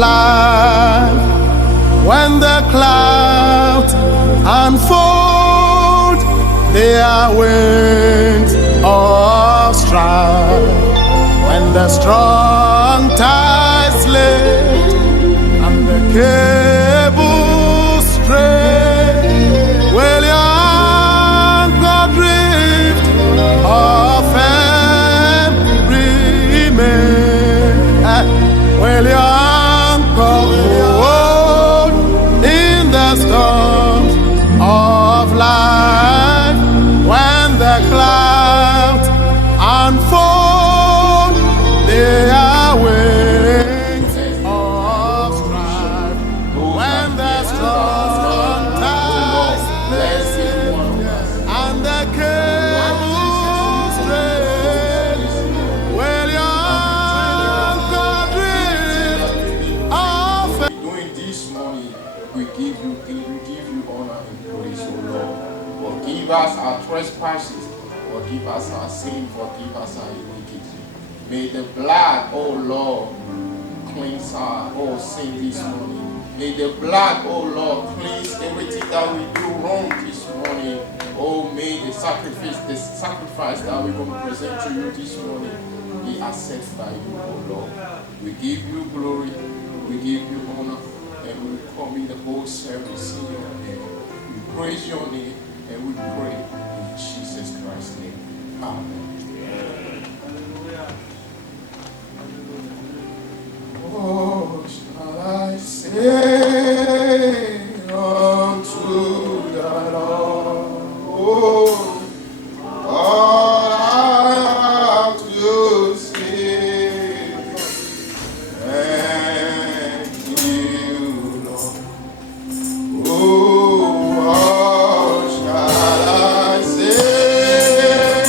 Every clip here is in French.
life. When the clouds unfold their wings of strife, when the strong tides lift and the cables stray, will your anchor drift or firm remain? Will your anchor hold in the storms of life? When the clouds unfold their wings of strife, when the strong tides lift and the cables stray, will your anchor drift off? Doing this morning, we give you honor and praise, O Lord. Forgive us our trespasses, forgive us our sin, forgive us our iniquity. May the blood, O Lord, cleanse our sin this morning. May the blood, O Lord, cleanse everything that we do wrong this morning. Oh, may the sacrifice that we're going to present to you this morning be accepted by you, O Lord. We give you glory, we give you honor, and we commit the whole service in your name. We praise your name, and we pray in Jesus Christ's name. Amen. What shall I say unto the Lord? Oh, all I have to say, thank you, Lord. Oh, what shall I say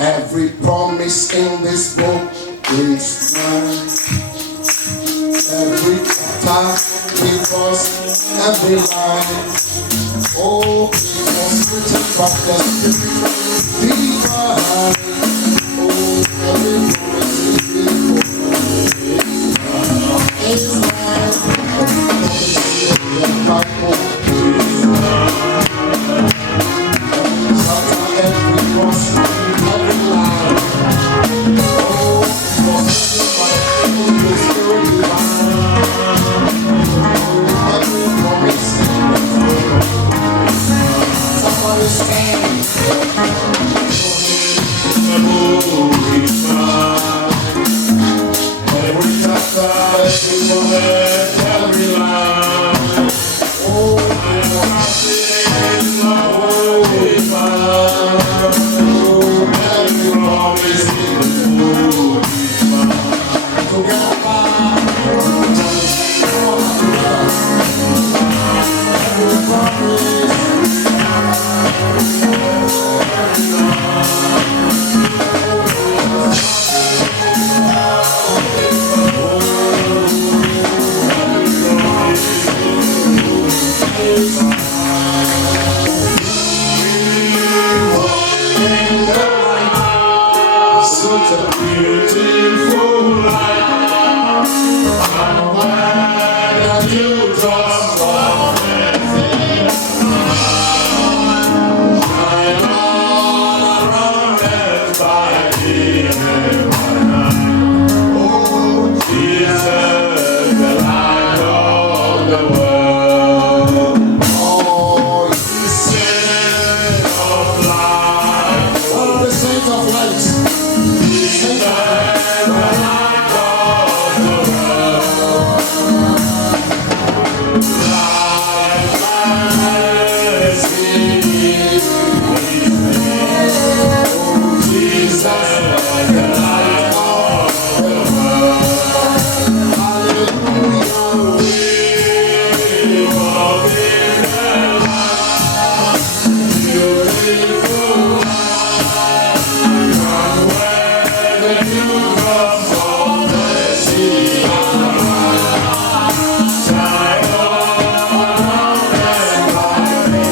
Every promise in this book is mine. Every attack, because every line. Oh, it was written by the Spirit divine. Oh, every promise in this book is mine. Every promise in the Bible is mine. Every cross, every line. It's a beautiful life. I'm glad you transform me. Shine all around us by day and by night. Oh, Jesus, the light of the world. Oh, you saint of light. Oh, the saint of light. Jesus, the light of the world. Light and mercy. Oh, Jesus, the light of the world. Hallelujah. We walk in the light. Beautiful light. And when you come from the sea, shine all around and light me.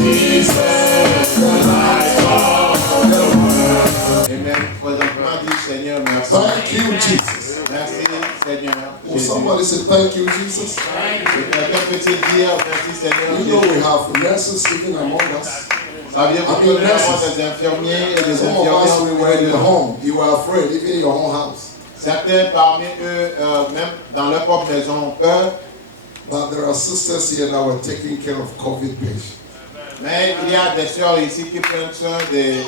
Jesus, the light of the world. Amen. Présentement, dis Seigneur, merci. Thank you, Jesus. Merci Seigneur. Will Jésus. somebody say thank you, Jesus? Et quelqu'un peut-il dire merci Seigneur You know Jésus. we have nurses even among us. Ça vient pour I que mean, nous avons nurses. des infirmiers et des Some of us, we were in the infirmières. home. You were afraid, even in your own house. Certains parmi eux, même dans leur propre maison, ont peur. But there are sisters here that were taking care of COVID patients. Mais il y a des sœurs ici qui prennent soin des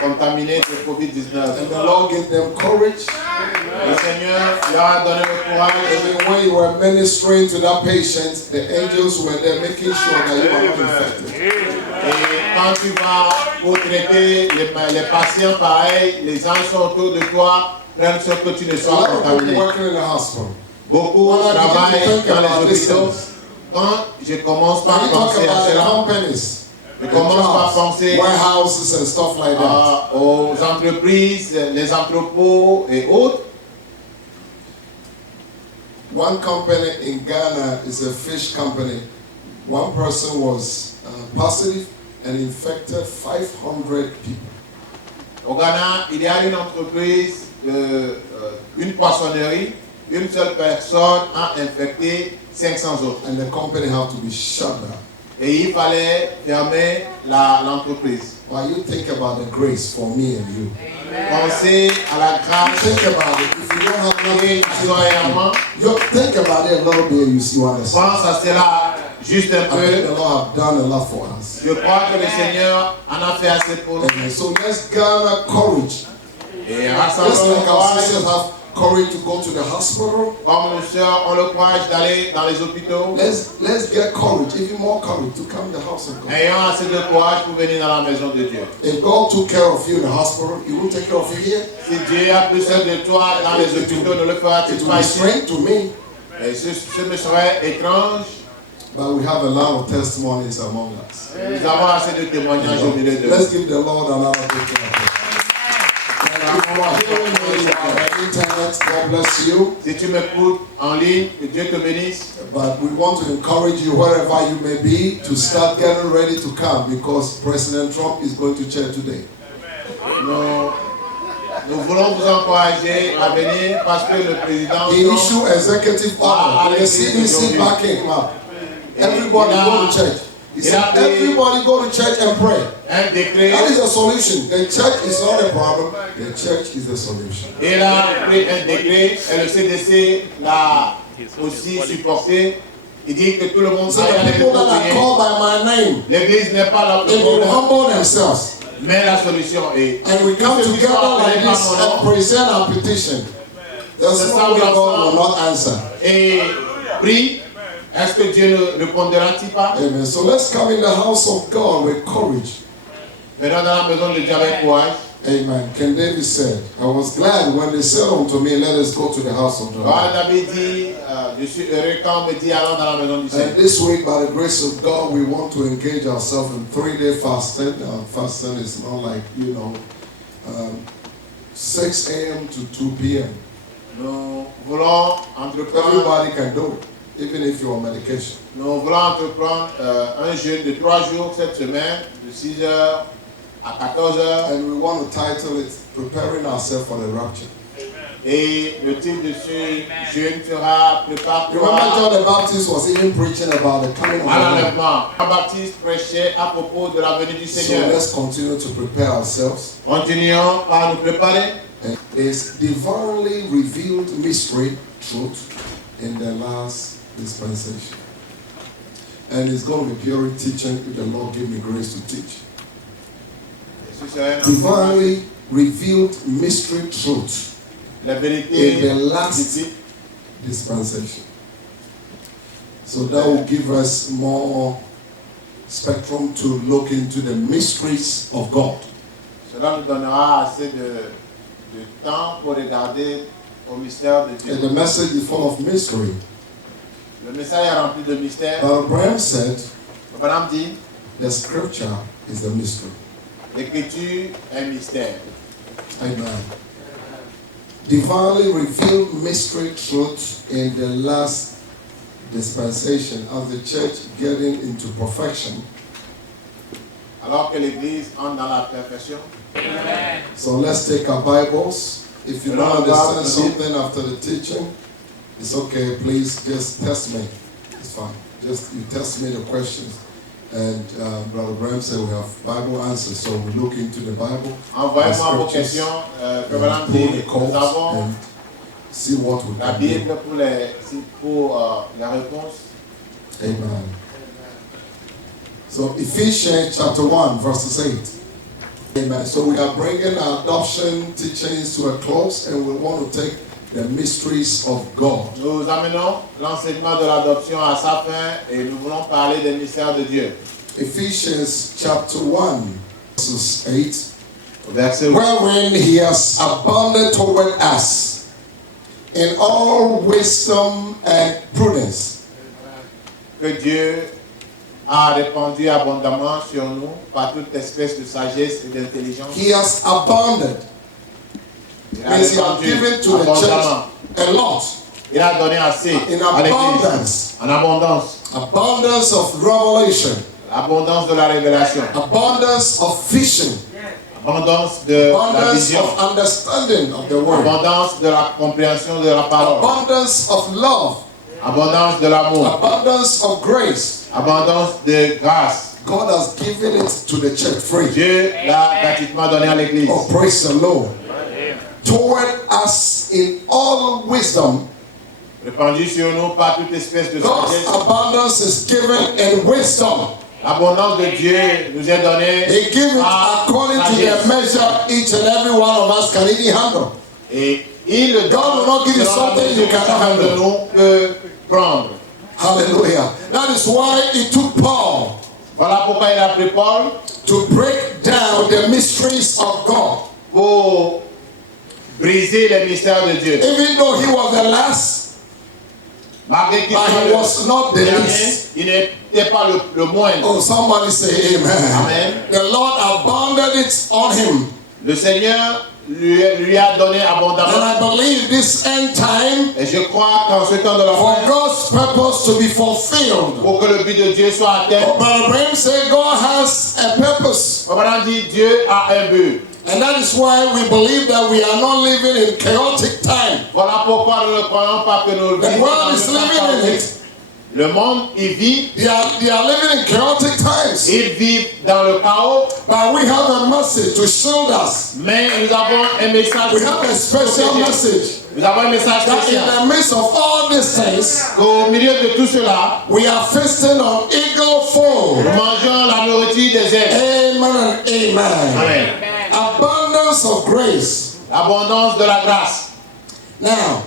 contaminés de COVID-19. And the Lord gave them courage. Le Seigneur leur a donné le And courage. then when you were ministering to that patient, the angels were there making sure that you are not infected. Et quand tu vas pour traiter les patients pareils, les anges sont autour de toi, prennent ce que tu ne A sois lot of people contaminé. working in the hospital. Beaucoup When I begin to travaillent think dans about les these hôpitaux. things, Quand je commence par When you talk penser à about the cela, companies, je the commence par jobs, penser warehouses and stuff like that. aux entreprises, les entrepôts et autres. One company in Ghana is a fish company. One person was positive and infected 500 people. Au Ghana, il y a une entreprise, une poissonnerie, une seule personne a infecté 500 autres. And the company had to be shut down. Et il fallait fermer l'entreprise. While you think about the grace for me and you. Pensez à la grâce Think about it. If you don't have et nothing, you think about it a little bit, you understand. pense à cela juste un I think the peu. Lord have done a lot for us. Je crois que le Seigneur en a fait assez pour nous. Amen. So let's gather courage. Et Just rassemblons like le our courage, sisters have courage to go to the hospital. comme nos sœurs ont le courage d'aller dans les hôpitaux. Let's get courage, even more courage to come to the house of God. Ayant assez de courage pour venir dans la maison de Dieu. If God took care of you in the hospital, He will take care of you here. Si Dieu a plus soin de toi dans les hôpitaux, ne le fera-t-il It will pas be ici? strange to me, Et ce me serait étrange. but we have a lot of testimonies among us. Nous avons assez de témoignages au milieu de Let's nous. give the Lord another big clap. And if you are hearing me on the internet, God bless you. Si tu m'écoutes en ligne, que Dieu te bénisse. But we want to encourage you wherever you may be to start getting ready to come because President Trump is going to church today. Nous voulons vous encourager à venir parce que le président He Trump issued executive order. The CDC backing him up. Everybody go to church. He said, everybody go to church and pray. un décret, That is a solution. The church is not a problem. The church is the solution. il a pris un décret et le CDC l'a aussi supporté. Il dit que tout le monde So aille à the people that are l'église. called by my name, L'église n'est pas là pour they le will problème, humble themselves. mais la solution est. And we come Tous ceux qui sont together like appelés par this mon and nom present our petition. There's no way God will not answer. et prie, est-ce que Dieu ne répondra-t-il pas? Amen. So let's come in the house of God with courage. Venons dans la maison de Dieu avec courage. Amen. King David said, I was glad when they said unto me, let us go to the house of the Lord. Voilà, David dit, je suis heureux quand on me dit allons dans la maison du And Seigneur. this week, by the grace of God, we want to engage ourselves in 3-day fasting. Fasting is not like, 6 a.m. to 2 p.m. Nous voulons entreprendre, Everybody can do it, even if you're on medication. nous voulons entreprendre un jeûne de 3 jours cette semaine, de 6 heures à 14h. And we want to title it Preparing Ourselves for the Rapture. Et le titre de ce jeûne sera Prépare-toi Remember, John the Baptist was even preaching about the coming of à the Lord. l'enlèvement. Jean-Baptiste prêchait à propos de la venue du So Seigneur. let's continue to prepare ourselves. Continuons par nous préparer. And it's divinely revealed mystery truth in the last dispensation. And it's going to be pure teaching if the Lord give me grace to teach. Et ce serait un enseignement. Divinely revealed mystery truth La vérité in the last du- dispensation. So that will give us more spectrum to look into the mysteries of God. Cela nous donnera assez de temps pour regarder au mystère de And Dieu. the message is full of mystery. Le message est rempli de mystères. But Abraham said, Abraham dit, the scripture is the mystery. l'écriture est un mystère. Amen. Divinely revealed mystery truth in the last dispensation of the church getting into perfection. Alors que l'Église entre dans la perfection. So let's take our Bibles. If you don't understand something after the teaching, it's okay. Please just test me. It's fine. Just you test me the questions. And Brother Bram said we have Bible answers, so we look into the Bible. Envoyez-moi vos questions. Que Abraham dit, nous avons And see what we la can do. Bible pour la réponse. Amen. So Ephesians chapter 1 verses 8. Amen. So we are bringing our adoption teachings to a close, and we want to take the mysteries of God. Nous amenons l'enseignement de l'adoption à sa fin et nous voulons parler des mystères de Dieu. Ephesians chapter 1 verses 8. Verset 8. Wherein he has abounded toward us in all wisdom and prudence. Que Dieu a répandu abondamment sur nous par toute espèce de sagesse et d'intelligence. He has abounded. Il a Means he has répandu given to the abondamment. church a lot. Il a donné assez In à l'Église. abundance. En abondance. Abundance of revelation. Abondance de la révélation. Abundance of vision. Abondance de la Abundance vision. of understanding of the word. Abondance de la compréhension de la parole. Abundance of love. Abondance de l'amour. Abundance of grace. Abondance de grâce. God has given it to the church free. Dieu l'a gratuitement donné à l'Église. Oh, praise the Lord. Toward us in all wisdom. Répandu sur nous par toute espèce de God's sagesse. abundance is given in wisdom. L'abondance de Dieu nous est donnée He gives it par according to the sagesse. measure each and every one of us can even handle. Et il le God will not give you selon la something you mesure que cannot chacun de handle. nous peut prendre. Hallelujah. That is why it took Paul Voilà pourquoi il a pris Paul to break down the mysteries of God. pour briser les mystères de Dieu. Even though he was the last, Malgré qu'il but soit he le was not the dernier, least. il n'était pas le moindre. Oh, somebody say amen. Amen. The Lord abounded it on him. Le Seigneur lui a donné And abondamment. I believe this end time, Et je crois qu'en ce temps de la for fin, God's purpose to be fulfilled. pour que le but de Dieu soit atteint, But Abraham said God has a purpose. Abraham dit Dieu a un but. And that is why we believe that we are not living in chaotic time. Voilà pourquoi nous ne croyons pas que nous The vivons world dans is un temps living in chaotique. it. Le monde, il vit, They are living in chaotic times. ils vivent dans le chaos, But we have a message to shield us. mais nous avons un message. We have a special message Nous avons un message that in spécial. the midst of all these things, Au milieu de tout cela, we are feasting on eagle food. nous mangeons la nourriture des ailes. Amen and amen. Amen. Abundance of grace. L'abondance de la grâce. Now,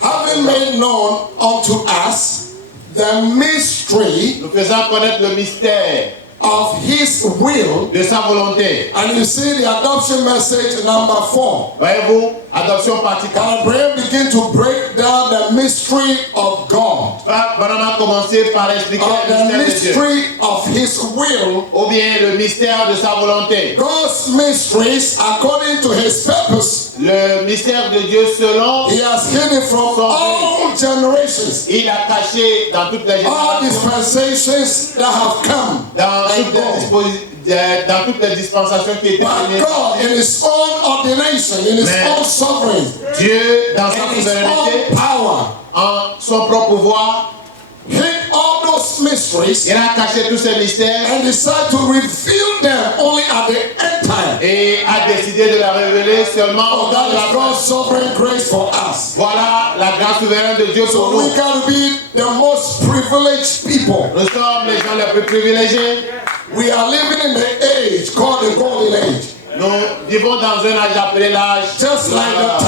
having made known unto us the mystery Nous faisons connaître le mystère of his will. de sa volonté. And you see the adoption message number 4. Voyez-vous, adoption particulière. And Abraham began to break down the mystery of God. Abraham a commencé par expliquer Of le the mystère de Dieu. mystery of his will. Ou bien le mystère de sa volonté. God's mysteries according to his purpose. Le mystère de Dieu selon, He has hidden from all generations. il a caché dans toutes les All générations, dispensations that have come dans and toutes les gone. dans toutes les dispensations qui étaient But données. God, in His own ordination, in His Mais own sovereignty, Dieu, dans sa in His souveraineté, own power, en son propre pouvoir, hid all those mysteries il a caché tous ces mystères and decided to reveal them only at the end time. et a décidé de la révéler seulement Oh, au temps that de la is fin. God's sovereign grace for us. Voilà la grâce souveraine de Dieu pour So nous. we got to be the most privileged people. Nous sommes les gens les plus privilégiés. We are living in the age called the golden age. Nous vivons dans un âge appelé l'âge Just like the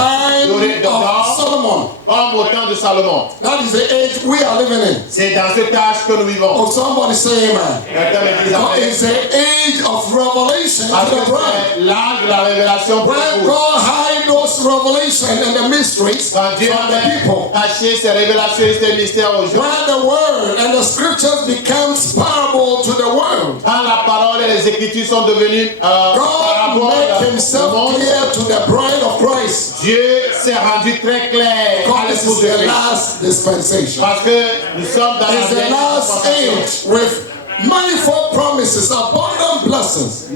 doré time de of l'or, Solomon. comme au temps de Salomon. That is the age we are living in. C'est dans cet âge que nous vivons. Oh, somebody say amen. Quelqu'un me dit For amen. it's the age of revelation Parce to que the bride. c'est l'âge de la révélation pour When vous. God hide those revelations and the mysteries Quand Dieu from the avait people, caché ses révélations et ses mystères aux gens, when the word and the scriptures becomes parable to the world, quand la parole et les écritures sont devenues God paraboles made au Himself monde, clear to the bride of Christ. Dieu s'est rendu très clair à God, this l'épouse is de the Christ. last dispensation. Parce que nous sommes dans It's la the dernière last dispensation. age with manifold promises, abundant blessings.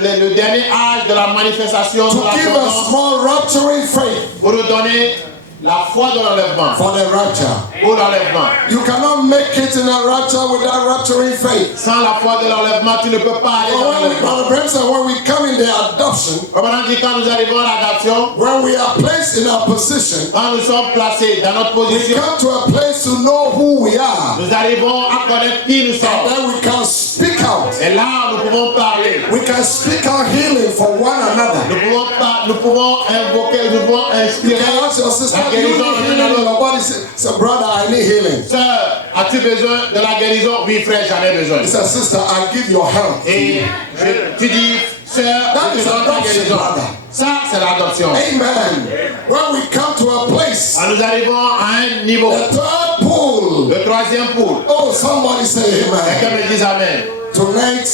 Le dernier âge de la manifestation To de la give us more rapturing faith pour nous donner la foi de l'enlèvement. for the rapture. Pour l'enlèvement. You cannot make it in a rapture without rapturing faith. Sans la foi de l'enlèvement, tu ne peux pas aller dans l'enlèvement. When we come in the adoption, Comme on a dit, quand nous arrivons à l'adoption, when we are placed in our position, quand nous sommes placés dans notre we position, come to a place to know who we are. nous arrivons à connaître qui nous And sommes. then we can speak out. Et là, nous pouvons parler. We can speak out healing for one another. Nous pouvons invoquer, nous pouvons You inspirer can ask your sister, la do you guérison need l'un à healing in l'autre. your body? Say, brother, I need healing. Sœur, as-tu besoin de la guérison? Oui, frère, j'en ai besoin. He said, sister, I give your health. Et tu dis, sœur, That je is te donne ta adoption, guérison. brother. Ça, c'est l'adoption. Amen. When we come to a place, Quand nous arrivons à un niveau, the third pool. le troisième pool, Oh, somebody say quelqu'un amen. me dise Amen. Tonight,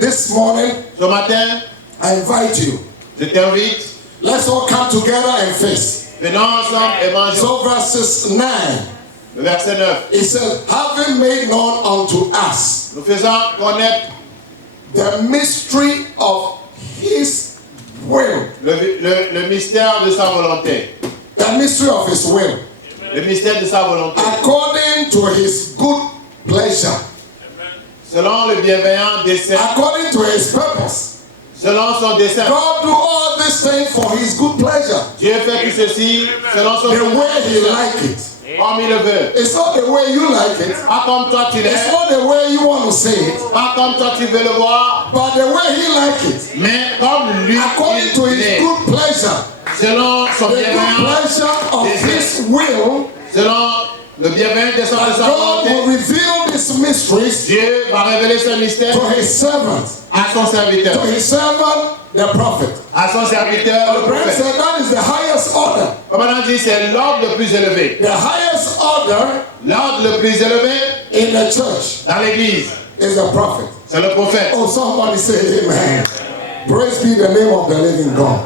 this morning, Ce matin, I invite you. je t'invite, Let's all come together and face. venons ensemble et mangeons. So verses 9, Le verset 9. it says, having made known unto us Nous faisons connaître the mystery of his will. le mystère de sa volonté. The mystery of his will. Le mystère de sa volonté. According to his good pleasure. Selon le bienveillant dessein. According to his purpose. Selon son dessein. God do all these things for his good pleasure. Dieu fait tout ceci selon son The way he dessein. like it. Comme il le veut. It's not the way you like it. Pas comme toi tu It's l'es. not the way you want to say it. Pas comme toi tu veux le voir. But the way he like it. Mais comme lui According to il his est. good pleasure. Selon son The good bienveillant. pleasure of his will. Selon le bienveillant dessein de That sa God will volonté. reveal these mysteries Dieu va révéler ce mystère to his servants. à son serviteur. To his servant, the prophet. À son serviteur, le Abraham prophète. said that is the highest order. Comme on a dit, c'est l'ordre le plus élevé. The highest order L'ordre le plus élevé in the church dans l'église, is the prophet. c'est le prophète. Oh, somebody say amen. Praise be the name of the living God.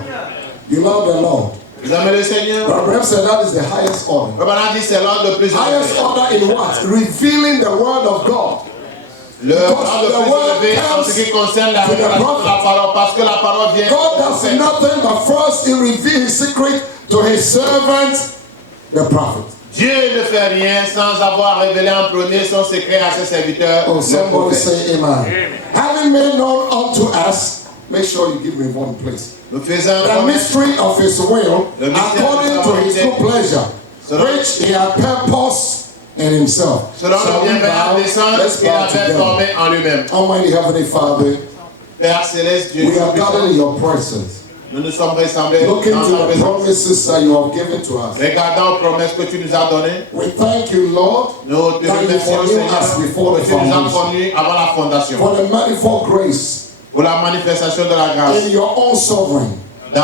You love the Lord. Vous aimez le Seigneur? But Abraham said that is the highest order. Comme on a dit, c'est l'ordre le plus Highest élevé. order in what? Revealing the word of God. L'ordre le plus élevé en ce qui concerne la révélation de la parole, parce que la parole vient God du does prophète. nothing but first he reveals his secret to his servant, the prophet. Dieu ne fait rien sans avoir révélé en premier son secret à ses serviteurs. Oh, le somebody prophète. say amen. Having made known unto us, make sure you give me one place. Nous faisons The mystery of his will, Le mystère according de sa to his volonté. good pleasure, which he had purposed in himself. selon Shall le we bienveillant bow? dessein Let's qu'il bow avait together. formé en lui-même. Almighty Heavenly Father, Père céleste, Dieu, we have gathered in your presence, nous nous sommes rassemblés looking dans to ta the présence. promises that you have given to us. Regardant aux promesses que tu nous as données, We thank you, Lord, nous te Thank you remercions, for you as Seigneur, before the que tu nous as foundation. connus avant la fondation, for the manifold grace pour la manifestation de la grâce, in your own sovereign. dans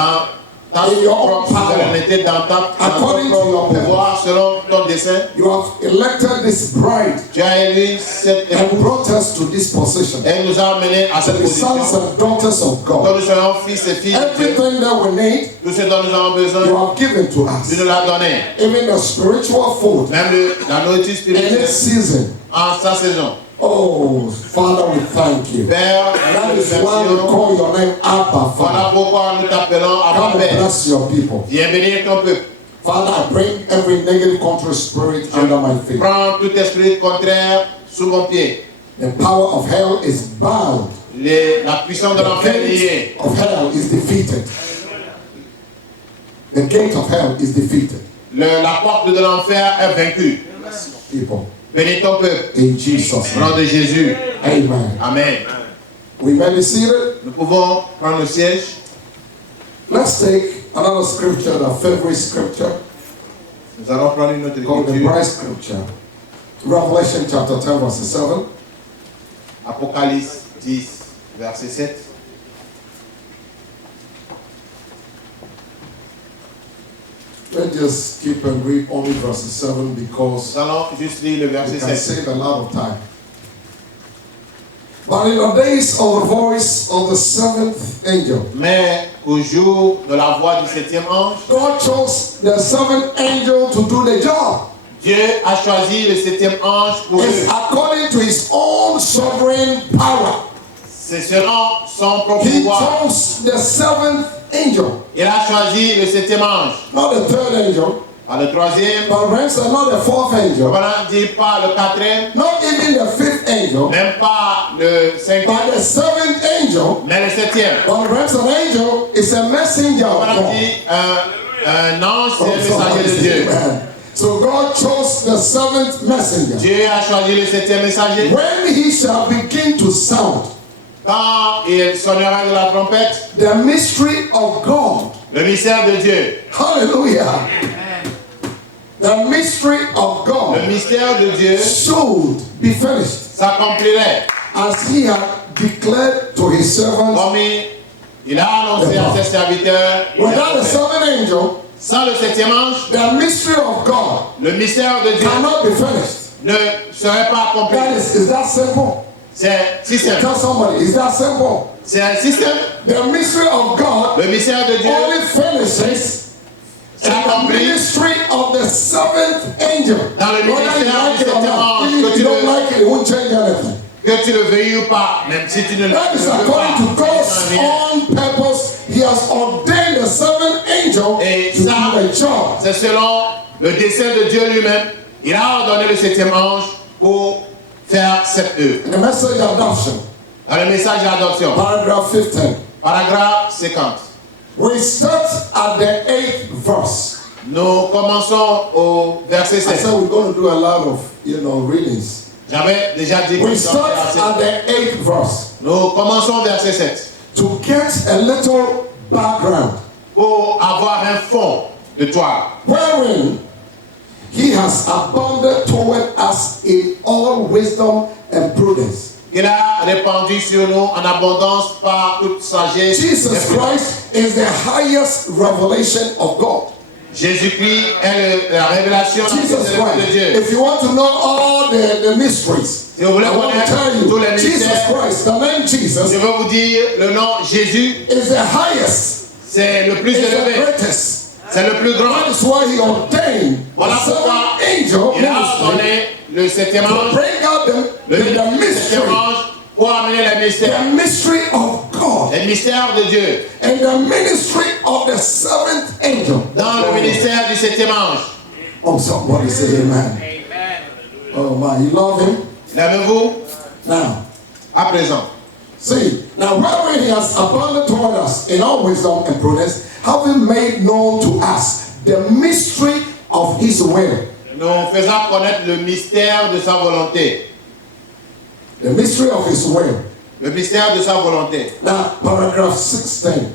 ta In your own propre power. souveraineté, dans ton According to your propre pouvoir, selon ton dessein. You have elected this bride Tu as élu cette and épouse brought us to this position. et nous a amenés à To cette be sons position. and daughters of Que God. nous soyons fils et filles de Dieu. Everything that we need, Tout ce dont nous avons you besoin, have given to tu nous us. l'as donné. Even the spiritual food Même la nourriture in spirituelle its season. en sa saison. Oh, Father, we thank you. Père, That nous is te why we remercions. call your name Abba, Voilà Father. pourquoi nous t'appelons Come Abba and Père. bless your people. Viens bénir ton peuple. Father, I bring every negative contrary spirit under my feet. Prends tout esprit contraire sous mon pied. The power of hell is bound. La puissance de The l'enfer est gate liée. of hell is defeated. The gate of hell is defeated. La porte de l'enfer est vaincue. People. Bénis ton peuple. In Jesus' Au nom name. de Jésus. Amen. Amen. We may be seated. Nous pouvons prendre le siège. Let's take another scripture, the favorite scripture, Nous allons prendre une autre called the écriture. bright scripture. Revelation chapter 10, verse 7. Apocalypse 10, verset 7. Let's just keep and read only verses 7 because Nous allons juste lire le we verset can 7. save a lot of time. But in the days of the voice of the seventh angel, Mais au jour de la voix du septième ange, God chose the seventh angel to do the job. Dieu a choisi le septième ange pour It's eux. according to his own sovereign power. C'est selon son propre He pouvoir. chose the seventh angel, Il a choisi le septième ange. not the third angel, Pas le troisième, but ransom, not the fourth angel, on dit pas le quatrième, not even the fifth angel, même pas le but cinquième, the seventh angel. mais le septième. But ransom angel is a messenger of On God. dit un ange, c'est Oh, un messager somebody de say Dieu. amen. So God chose the seventh messenger. Dieu a choisi le septième messager. When he shall begin to sound, Quand il sonnera de la trompette, the mystery of God. le mystère de Dieu, Hallelujah. The mystery of le God mystère de Dieu should be finished s'accomplirait as he had declared to his servants. comme il a annoncé à ses serviteurs. Without the seventh angel, Sans le septième ange, the mystery of God le mystère de Dieu cannot be finished. ne serait pas accompli. Is that simple? C'est si simple. Tell somebody, is that simple? C'est un système. The mystery of God Le mystère de Dieu only finishes in the s'accomplit ministry of the seventh angel. dans le Whether you ministère like du it or septième not, ange. even if Que you tu don't le, like it, it won't change anything. que tu le veuilles ou pas, même si tu ne le That is veux according to pas. God's ça n'en est own purpose. He has ordained the seventh angel Et to ça, do a job. C'est selon le dessein de Dieu lui-même. Il a ordonné le septième ange pour faire cette œuvre. In the message adoption, Dans le message d'adoption, paragraph 15, paragraphe 50. we start at the 8th verse. Nous commençons au verset I 7. said we're going to do a lot of, readings. J'avais déjà dit que We nous start allons at faire the 8th verse Nous commençons au verset 7 to get a little background pour avoir un fond de toi wherein he has abounded toward us in all wisdom and prudence. qu'il a répandu sur nous en abondance par toute sagesse. Jesus Christ is the highest revelation of God. Jésus-Christ est la révélation la plus Jesus élevée de Christ. Dieu. If you want to know all the mysteries, Si vous voulez I want to connaître tell tous you, les Jesus mystères, Christ, the name je Jesus, veux vous dire le nom Jésus, is the highest, c'est le plus is the élevé, greatest. c'est le plus grand. That is why he ordained the Voilà pourquoi seventh angel il a ministry ordonné le septième to ange, bring out le the mystery, septième ange pour amener les mystères, the mystery of God les mystères de Dieu and the ministry of the seventh angel. dans le ministère du septième ange. Oh, somebody say amen. Oh my, you love him? L'avez-vous Now, à présent? see, now wherein he has abounded toward us in all wisdom and prudence, having made known to us the mystery of his will. Nous faisons connaître le mystère de sa volonté. The mystery of his will. Le mystère de sa volonté. Now, paragraph 16.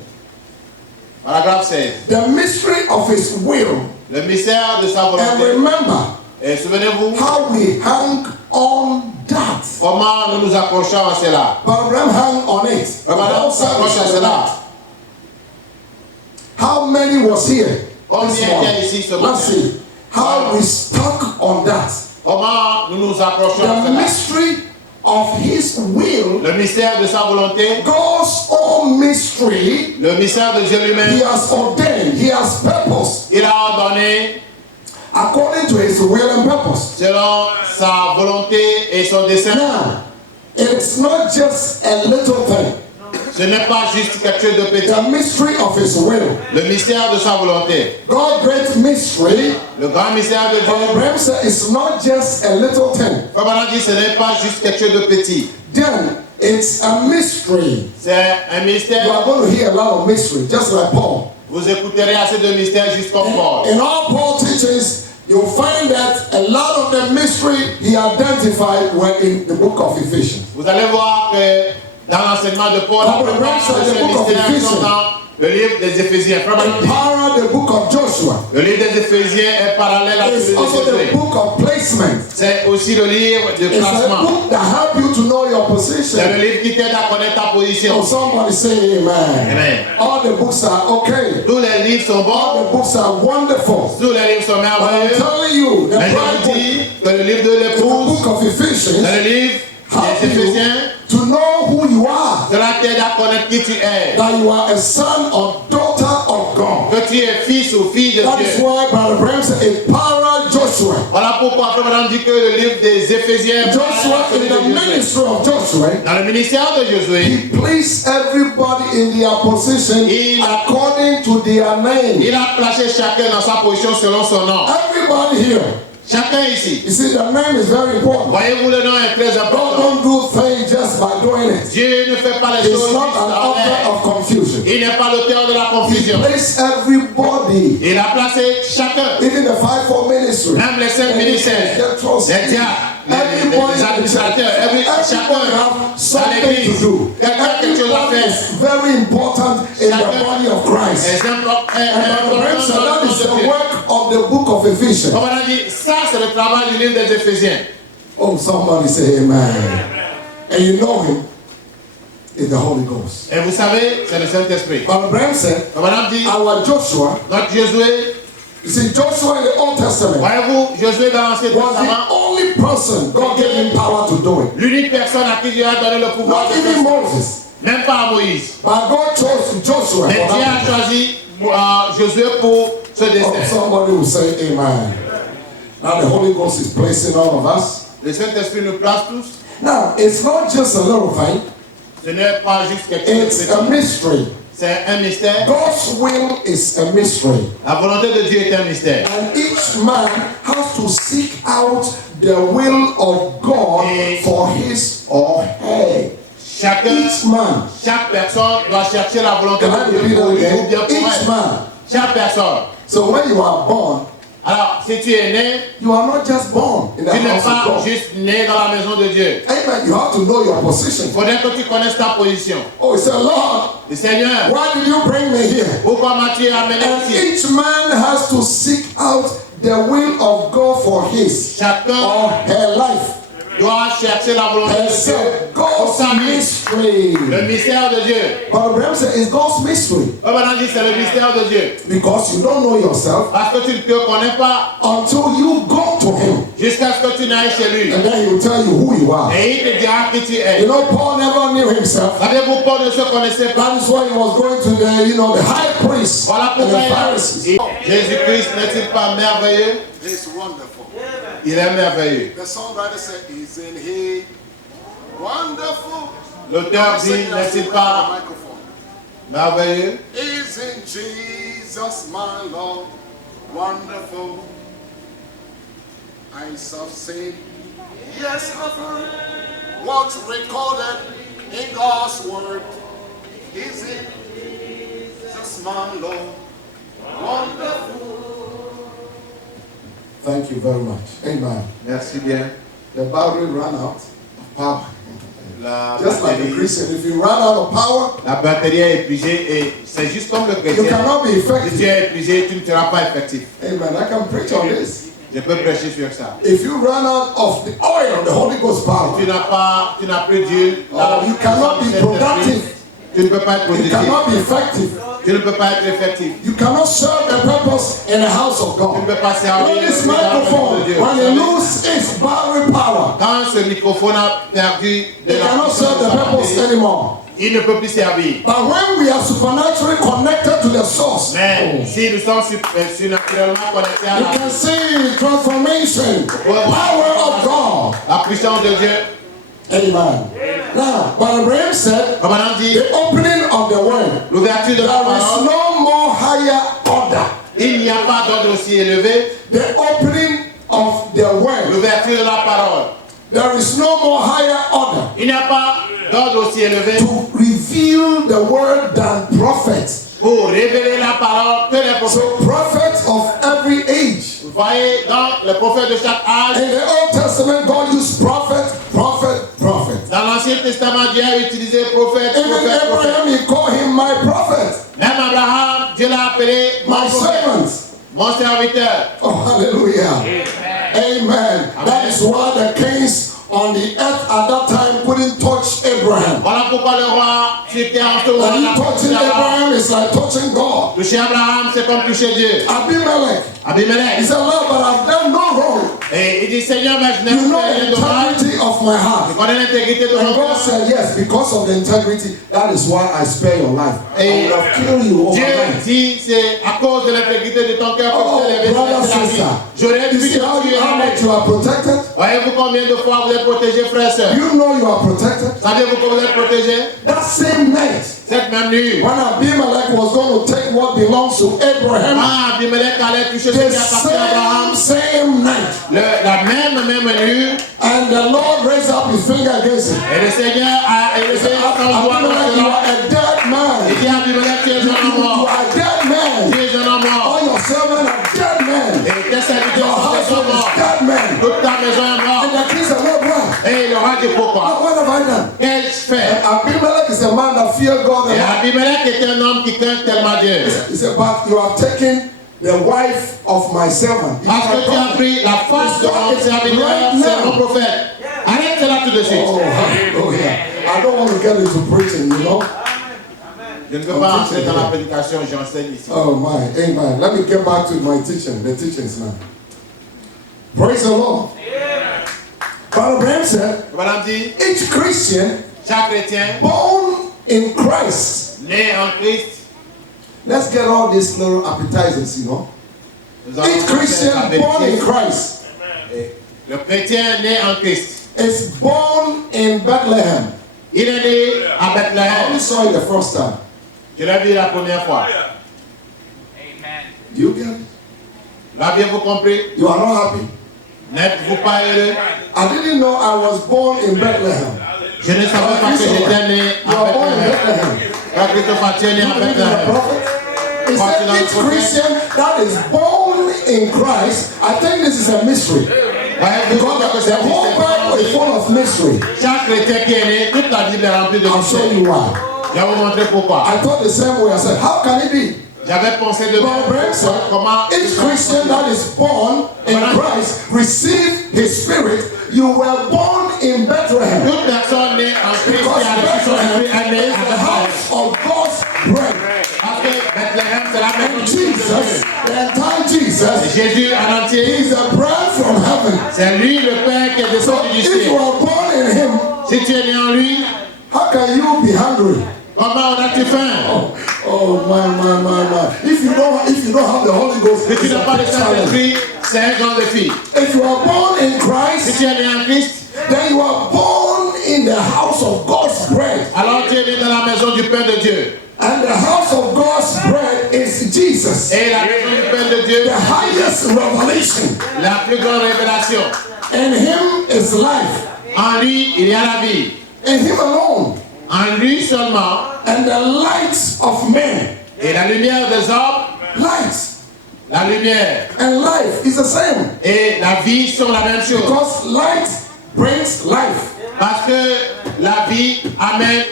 Paragraphe 16. The mystery of his will. Le mystère de sa And volonté. remember Et souvenez-vous how we hang on that. comment nous nous accrochons à cela. But Abraham hung on it. Comment on s'accroche à cela. How many was here? Combien This il y a morning? ici ce Let's matin? see. How we stuck on that. Comment nous nous accrochons à The cela. mystery of his will, Le mystère de sa volonté. God's own mystery, Le mystère de Dieu he lui-même. has ordained, he has purposed. Il a ordonné according to his will and purpose. selon sa volonté et son dessein. Now, it's not just a little thing. Ce n'est pas juste quelque chose de petit. The mystery of his will. Le mystère de sa volonté. God's great mystery, Le grand mystère de Dieu. Abraham said, it's not just a little thing. Frère Branham dit ce n'est pas juste quelque chose de petit. Then it's a mystery. C'est un You mystère. are going to hear a lot of mystery, just like Paul. Vous écouterez assez de mystères juste comme Paul. In all Paul's teachings, you'll find that a lot of the mystery he identified were in the book of Ephesians. Vous allez voir que dans l'enseignement de Paul, la plupart de ces mystères sont dans le livre des Éphésiens. Frère Branham And dit, para the book of Joshua le livre des Éphésiens est parallèle à celui is des also the Éphésiens. book of placement. C'est aussi le livre de It's a classement. book that help you to know your C'est le position. livre qui t'aide à connaître ta position. Oh, somebody say amen. Amen. All the books are okay. Tous les livres sont All bons. the books are wonderful. Tous les livres sont But I'm merveilleux. telling you, the Mais je Bible, vous dis que le livre de the l'épouse, book of Ephesians, dans le livre help des you Éphésiens, to know who you are. cela t'aide à connaître qui tu es. That you are a son or daughter of God. Que tu es fils ou fille de That is Dieu. why Brother Branham said, Empara Joshua. Voilà pourquoi Frère Branham dit que le livre des Éphésiens, Joshua, in the ministry of Joshua, dans le ministère de Josué, he placed everybody in their position according to their name. il a placé chacun dans sa position selon son nom. Everybody here. Chacun ici. You see, the name is very important. Voyez-vous, le nom est très God important. don't do things just by doing it. Dieu ne fait pas les He's choses not juste an en author l'air. of confusion. Il n'est pas l'auteur de la He confusion. placed everybody, Il a placé chacun, even the fivefold ministry, même les cinq ministères, les diacres, les administrateurs, chacun have dans something to l'église. do. Quelqu'un a quelque chose à Everybody faire. is very important in the Chacun body of Christ. Exemple, And Brother Branham said that is the Dieu. work of the book of Ephesians. Comme on a dit, ça c'est le travail du livre des Éphésiens. Oh, somebody say amen. And you know him is the Holy Ghost. Et vous savez, c'est le Saint-Esprit. Brother Branham said, Comme on a dit, our Joshua, notre Josué, you see, Joshua in the Old Testament voyez-vous, Josué dans l'Ancien was the Testament, only person God gave him power to do it. l'unique personne à qui Dieu a donné le pouvoir Not de even faire ça. Moses. Même pas à Moïse. But God chose Joshua. Mais for Dieu that. a choisi Josué pour ce Oh, destin. somebody will say amen. Now the Holy Ghost is placing all of us. Le Saint-Esprit nous place tous. Now, it's not just a little thing. Ce n'est pas juste quelque chose It's de a petit. mystery. C'est un mystère. God's will is a mystery. La volonté de Dieu est un mystère. And each man has to seek out the will of God for his or her. Each man. Chaque personne doit chercher la volonté Can I de repeat Dieu pour that lui ou again? bien pour Each elle. man. Chaque personne. So when you are born, Alors, si tu es né, you are not just born in the tu n'es house of pas God. juste né dans la maison de Dieu. Amen. You have to know your position. Il faudrait que tu connaisses ta position. Oh, he said, Lord, Le Seigneur, why did you bring me here? pourquoi m'as-tu amené And ici? each man has to seek out the will of God for his Chacun or her life. doit chercher la volonté de Dieu Except pour God's sa vie. mystery. Le mystère de Dieu. But Abraham said it's God's mystery Comme on a dit, c'est le mystère de Dieu. because you don't know yourself Parce que tu ne te connais pas until you go to him. jusqu'à ce que tu n'ailles chez lui. And then he will tell you who you are. Et il te dira qui tu es. You know, Paul never knew himself. Savez-vous, Paul ne se connaissait pas. That is why he was going to the high priest Voilà and the pourquoi Pharisees. Jésus-Christ n'est-il pas merveilleux? It's wonderful. Il est merveilleux. The songwriter said, "Isn't he wonderful?" L'auteur dit, Sing that n'est-il with pas the microphone. merveilleux? Isn't Jesus my Lord wonderful? I shall say, yes, I've heard what's recorded in God's word. Isn't Jesus my Lord wonderful? Thank you very much. Amen. Merci bien. The battery ran out of power. La Just like a batterie, Christian, if you run out of power, la batterie est épuisée et c'est juste comme le you chrétien. cannot be Si tu effective. es épuisé, tu ne seras pas effectif. Amen. I can preach on this. Je peux prêcher sur ça. If you run out of the oil of the Holy Ghost power, Tu n'as plus d'huile. oh, you cannot be productive. Tu ne peux pas être You productif. cannot be effective. Tu ne peux pas être effectif. You cannot serve the purpose in the house of Tu ne God. peux pas You servir know this dans la maison microphone, de Dieu. when it loses its battery power, Quand ce microphone a perdu de it la cannot serve the purpose puissance, anymore. il ne peut plus servir. But when we are supernaturally connected to the source, Mais si nous sommes surnaturellement connectés à you can see transformation, Ouais. power of God. la puissance de Dieu, Amen. Now, Brother Abraham said, comme on a dit, the opening of the word, l'ouverture de la there is parole, no more higher order. il n'y a pas d'ordre aussi élevé. The opening of the word, L'ouverture de la parole, there is no more higher order il n'y a pas d'ordre aussi élevé to reveal the word than prophets. pour révéler la parole que les prophètes. So prophets of every age. Vous voyez, dans les prophètes de chaque âge, In the Old Testament, God used prophet, prophet, prophet. dans l'Ancien Testament, Dieu a utilisé prophète, Even prophète, prophète. Abraham, he called him my prophet, Même Abraham, Dieu l'a appelé my mon prophète, servant. mon serviteur. Oh, hallelujah. Amen. That is why the kings on the earth at that time couldn't touch Abraham. Voilà pourquoi le roi sur terre en ce And moment you n'a pas touché touching Abraham. Abraham is like touching God. Toucher Abraham, c'est comme toucher Dieu. Abimelech, he Abimelech. said, Lord, but I've done no wrong. Et il dit, Seigneur, mais je n'ai You know fait the rien de mal. integrity of my Je heart. connais l'intégrité de And mon God cœur. said, yes, because of the integrity, that is why I spare your life. I would have killed you Dieu overnight. dit, c'est à cause de l'intégrité de ton cœur que Oh, je t'ai levé brother, sur la vie. sister. J'aurais You pu see te how tuer. much you are protected? Voyez-vous combien de fois vous êtes protégés, frères et sœurs? You know you are protected. Savez-vous que vous êtes protégés? That same night, Cette même nuit, when Abimelech was going to take what belongs to Abraham, Abimelech allait toucher ce the qui appartient à Abraham. same night, La même nuit, and the Lord raised up his finger against him. et le Seigneur a He élevé said, son doigt contre Abimelech, you cela. are a dead Il man. dit à Abimelech, tu es You un homme mort. are a dead man. Tu es un homme mort. All your servants are dead men. Et tes serviteurs Your sont des household hommes is morts. dead men. Toute ta maison est And morte. the king said, Lord, why? Et il aura dit pourquoi? What have I done? Qu'ai-je fait? Abimelech is a man that feared God. Et And Abimelech était un homme qui craint tellement Dieu. he said, but you have taken the wife of my servant. Parce que tu as pris la face de mon serviteur, c'est mon prophète. Arrête cela tout de suite. Oh, hallelujah. I don't want to get into preaching, you know. Je ne veux pas entrer dans la prédication, j'enseigne ici. Oh my, amen. Let me get back to my teaching, the teachings now. Praise the Lord. Brother Abraham said, Voilà dit, each Christian chaque chrétien born in Christ. né en Christ, Let's get all these little appetizers, you know. nous allons Each Christian faire la born in vérité. Christ Le chrétien né en Christ, is born in Bethlehem. il est né à I Bethléem. only saw it the first time. Je l'ai vu la première fois. Do you get it? L'aviez-vous compris? You are not happy? N'êtes-vous pas heureux? I didn't know I was born in Bethlehem. Je ne savais pas que j'étais né You à are born in Bethléem. Bethlehem. Quand Christophe tu es né You à believe in the Bethléem. prophet? He said each Christian that is born in Christ, I think this is a mystery. Voyez-vous que Because c'est the whole Bible is full of mystery. chaque chrétien qui est né, toute la Bible est remplie de I'll show mystères. you why. Je vais vous montrer pourquoi. I thought the same way. I said, how can it be? J'avais pensé de But Abraham said, comment each Christian that is born in Christ receive his spirit. You were born in Bethlehem. toute personne née en Christ Because qui a reçu son Bethlehem esprit est née is à the Bethléem. house of God's bread. Parce que Bethléem, c'est la maison And du Dieu. Jesus, the entire Jesus, Jésus en entier, is a bread from heaven. c'est lui le Père qui est So descendu du if you ciel. are born in him, Si tu es né en lui, how can you be hungry? comment en as-tu faim? Oh my. If you don't have the Holy Ghost, Si tu it's n'as a pas le big challenge. Saint-Esprit, c'est un grand défi. If you are born in Si Christ, tu es né en Christ, then you are born in the house of God's bread. alors tu es né dans la maison du Père de Dieu. And the house of God's bread is Jesus. Et la maison du Père de Dieu, The highest revelation. la plus grande révélation. In him is life. En lui, il y a la vie. In him alone. En lui seulement, And the light of men. et la lumière des hommes, Light la lumière and life is the same. et la vie sont la même chose. Because light brings life. Parce que la vie amène,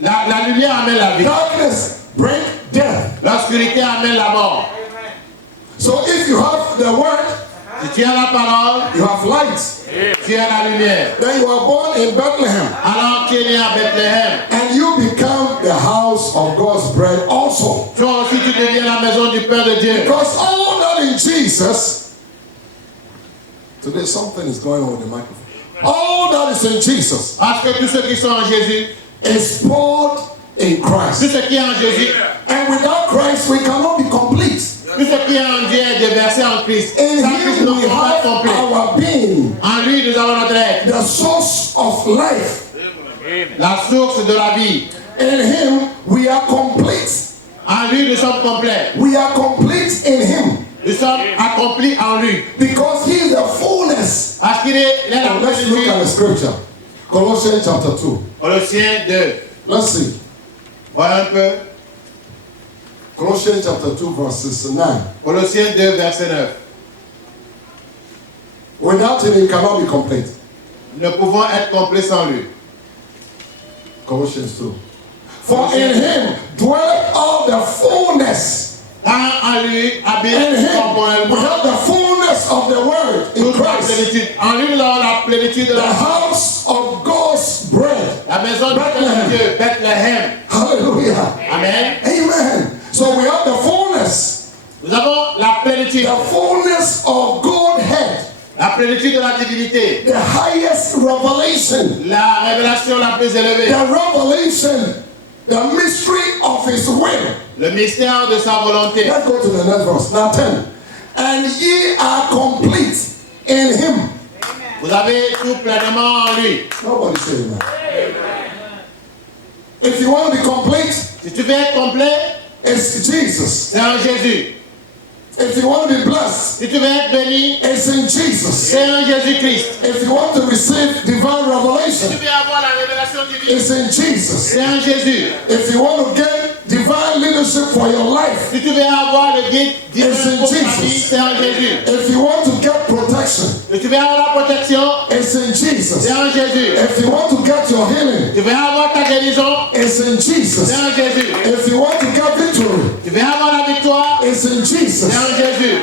la lumière amène la vie. Darkness brings death. L'obscurité amène la mort. So if you have the word, Si tu as la parole, you have light. tu as la lumière. Then you are born in Bethlehem. Alors tu es né à Bethléem. And you become the house of God's bread also. Toi aussi tu deviens la maison du Père de Dieu. Because all that in Jesus, today something is going on with the microphone. All that is in Jesus Parce que tous ceux qui sont en Jésus, is poured in Tout Christ. ce qui est en Jésus, And without Christ, we cannot be complete. tout ce qui est en Dieu est déversé en Christ. In Sans Christ, Him nous ne we sommes pas have complets. our being, En lui, nous avons notre être. the source of life. La source de la vie. In Him we are complete. En lui, nous sommes complets. We are complete in Him Nous sommes accomplis en lui. because He is the fullness. Parce qu'il est la Now, let's look plénitude. at the scripture. Colossians chapter 2. Colossiens 2. Let's see. Voilà un peu. Colossians chapter 2, verses 9. Colossiens 2, verset 9. Without Him, you cannot be complete. Nous ne pouvons être complets sans lui. Colossians 2. For in Him dwelleth all the fullness. Car en lui habite In Him we corporellement have the fullness of the Word in toute la Christ. plénitude. En lui, nous avons la plénitude de The la house of God's bread. La maison du Père de Dieu, Bethléem. Hallelujah. Amen. Amen. So we have the fullness. Nous avons la plénitude. The fullness of Godhead. La plénitude de la divinité. The highest revelation. La révélation la plus élevée. The revelation. The mystery of His will. Le mystère de sa volonté. Let's go to the next verse. Now 10. And ye are complete in Him. Vous avez tout pleinement en lui. Nobody say amen. If you want to be complete, Si tu veux être complet, it's Jesus. c'est en Jésus. If you want to be blessed, Si tu veux être béni, it's in Jesus. c'est en Jésus-Christ. If you want to receive divine Si revelation, tu veux avoir la révélation divine, it's in Jesus. c'est en Jésus. If you want to get divine leadership for your life, Si tu veux avoir le guide divin It's in pour ta vie, Jesus. c'est en Jésus. if you want to get protection, Si tu veux avoir la protection, it's in Jesus. c'est en Jésus. If you want to get your healing, Tu veux avoir ta guérison, it's in Jesus. c'est en Jésus. If you want to get victory, Tu veux avoir la victoire, it's in Jesus. c'est en Jésus.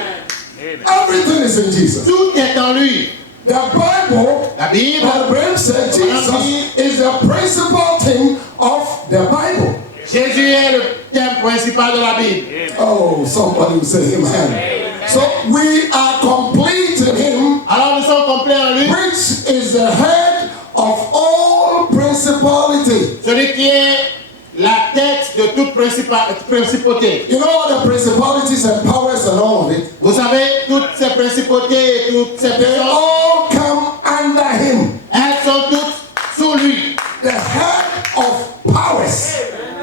Everything is in Jesus. Tout est en lui. The Bible, La Bible, Abraham said Jesus is the principal thing of the Bible. Jésus est le thème principal de la Bible. Oh, somebody will say amen. So we are complete in Him, Alors nous sommes complets en lui. which is the head of all principality. Celui qui est la tête de toute principauté. You know all the principalities and powers and all of it? Vous savez, toutes ces principautés et toutes ces They puissances, all come under Him, elles sont toutes sous lui. the head of powers,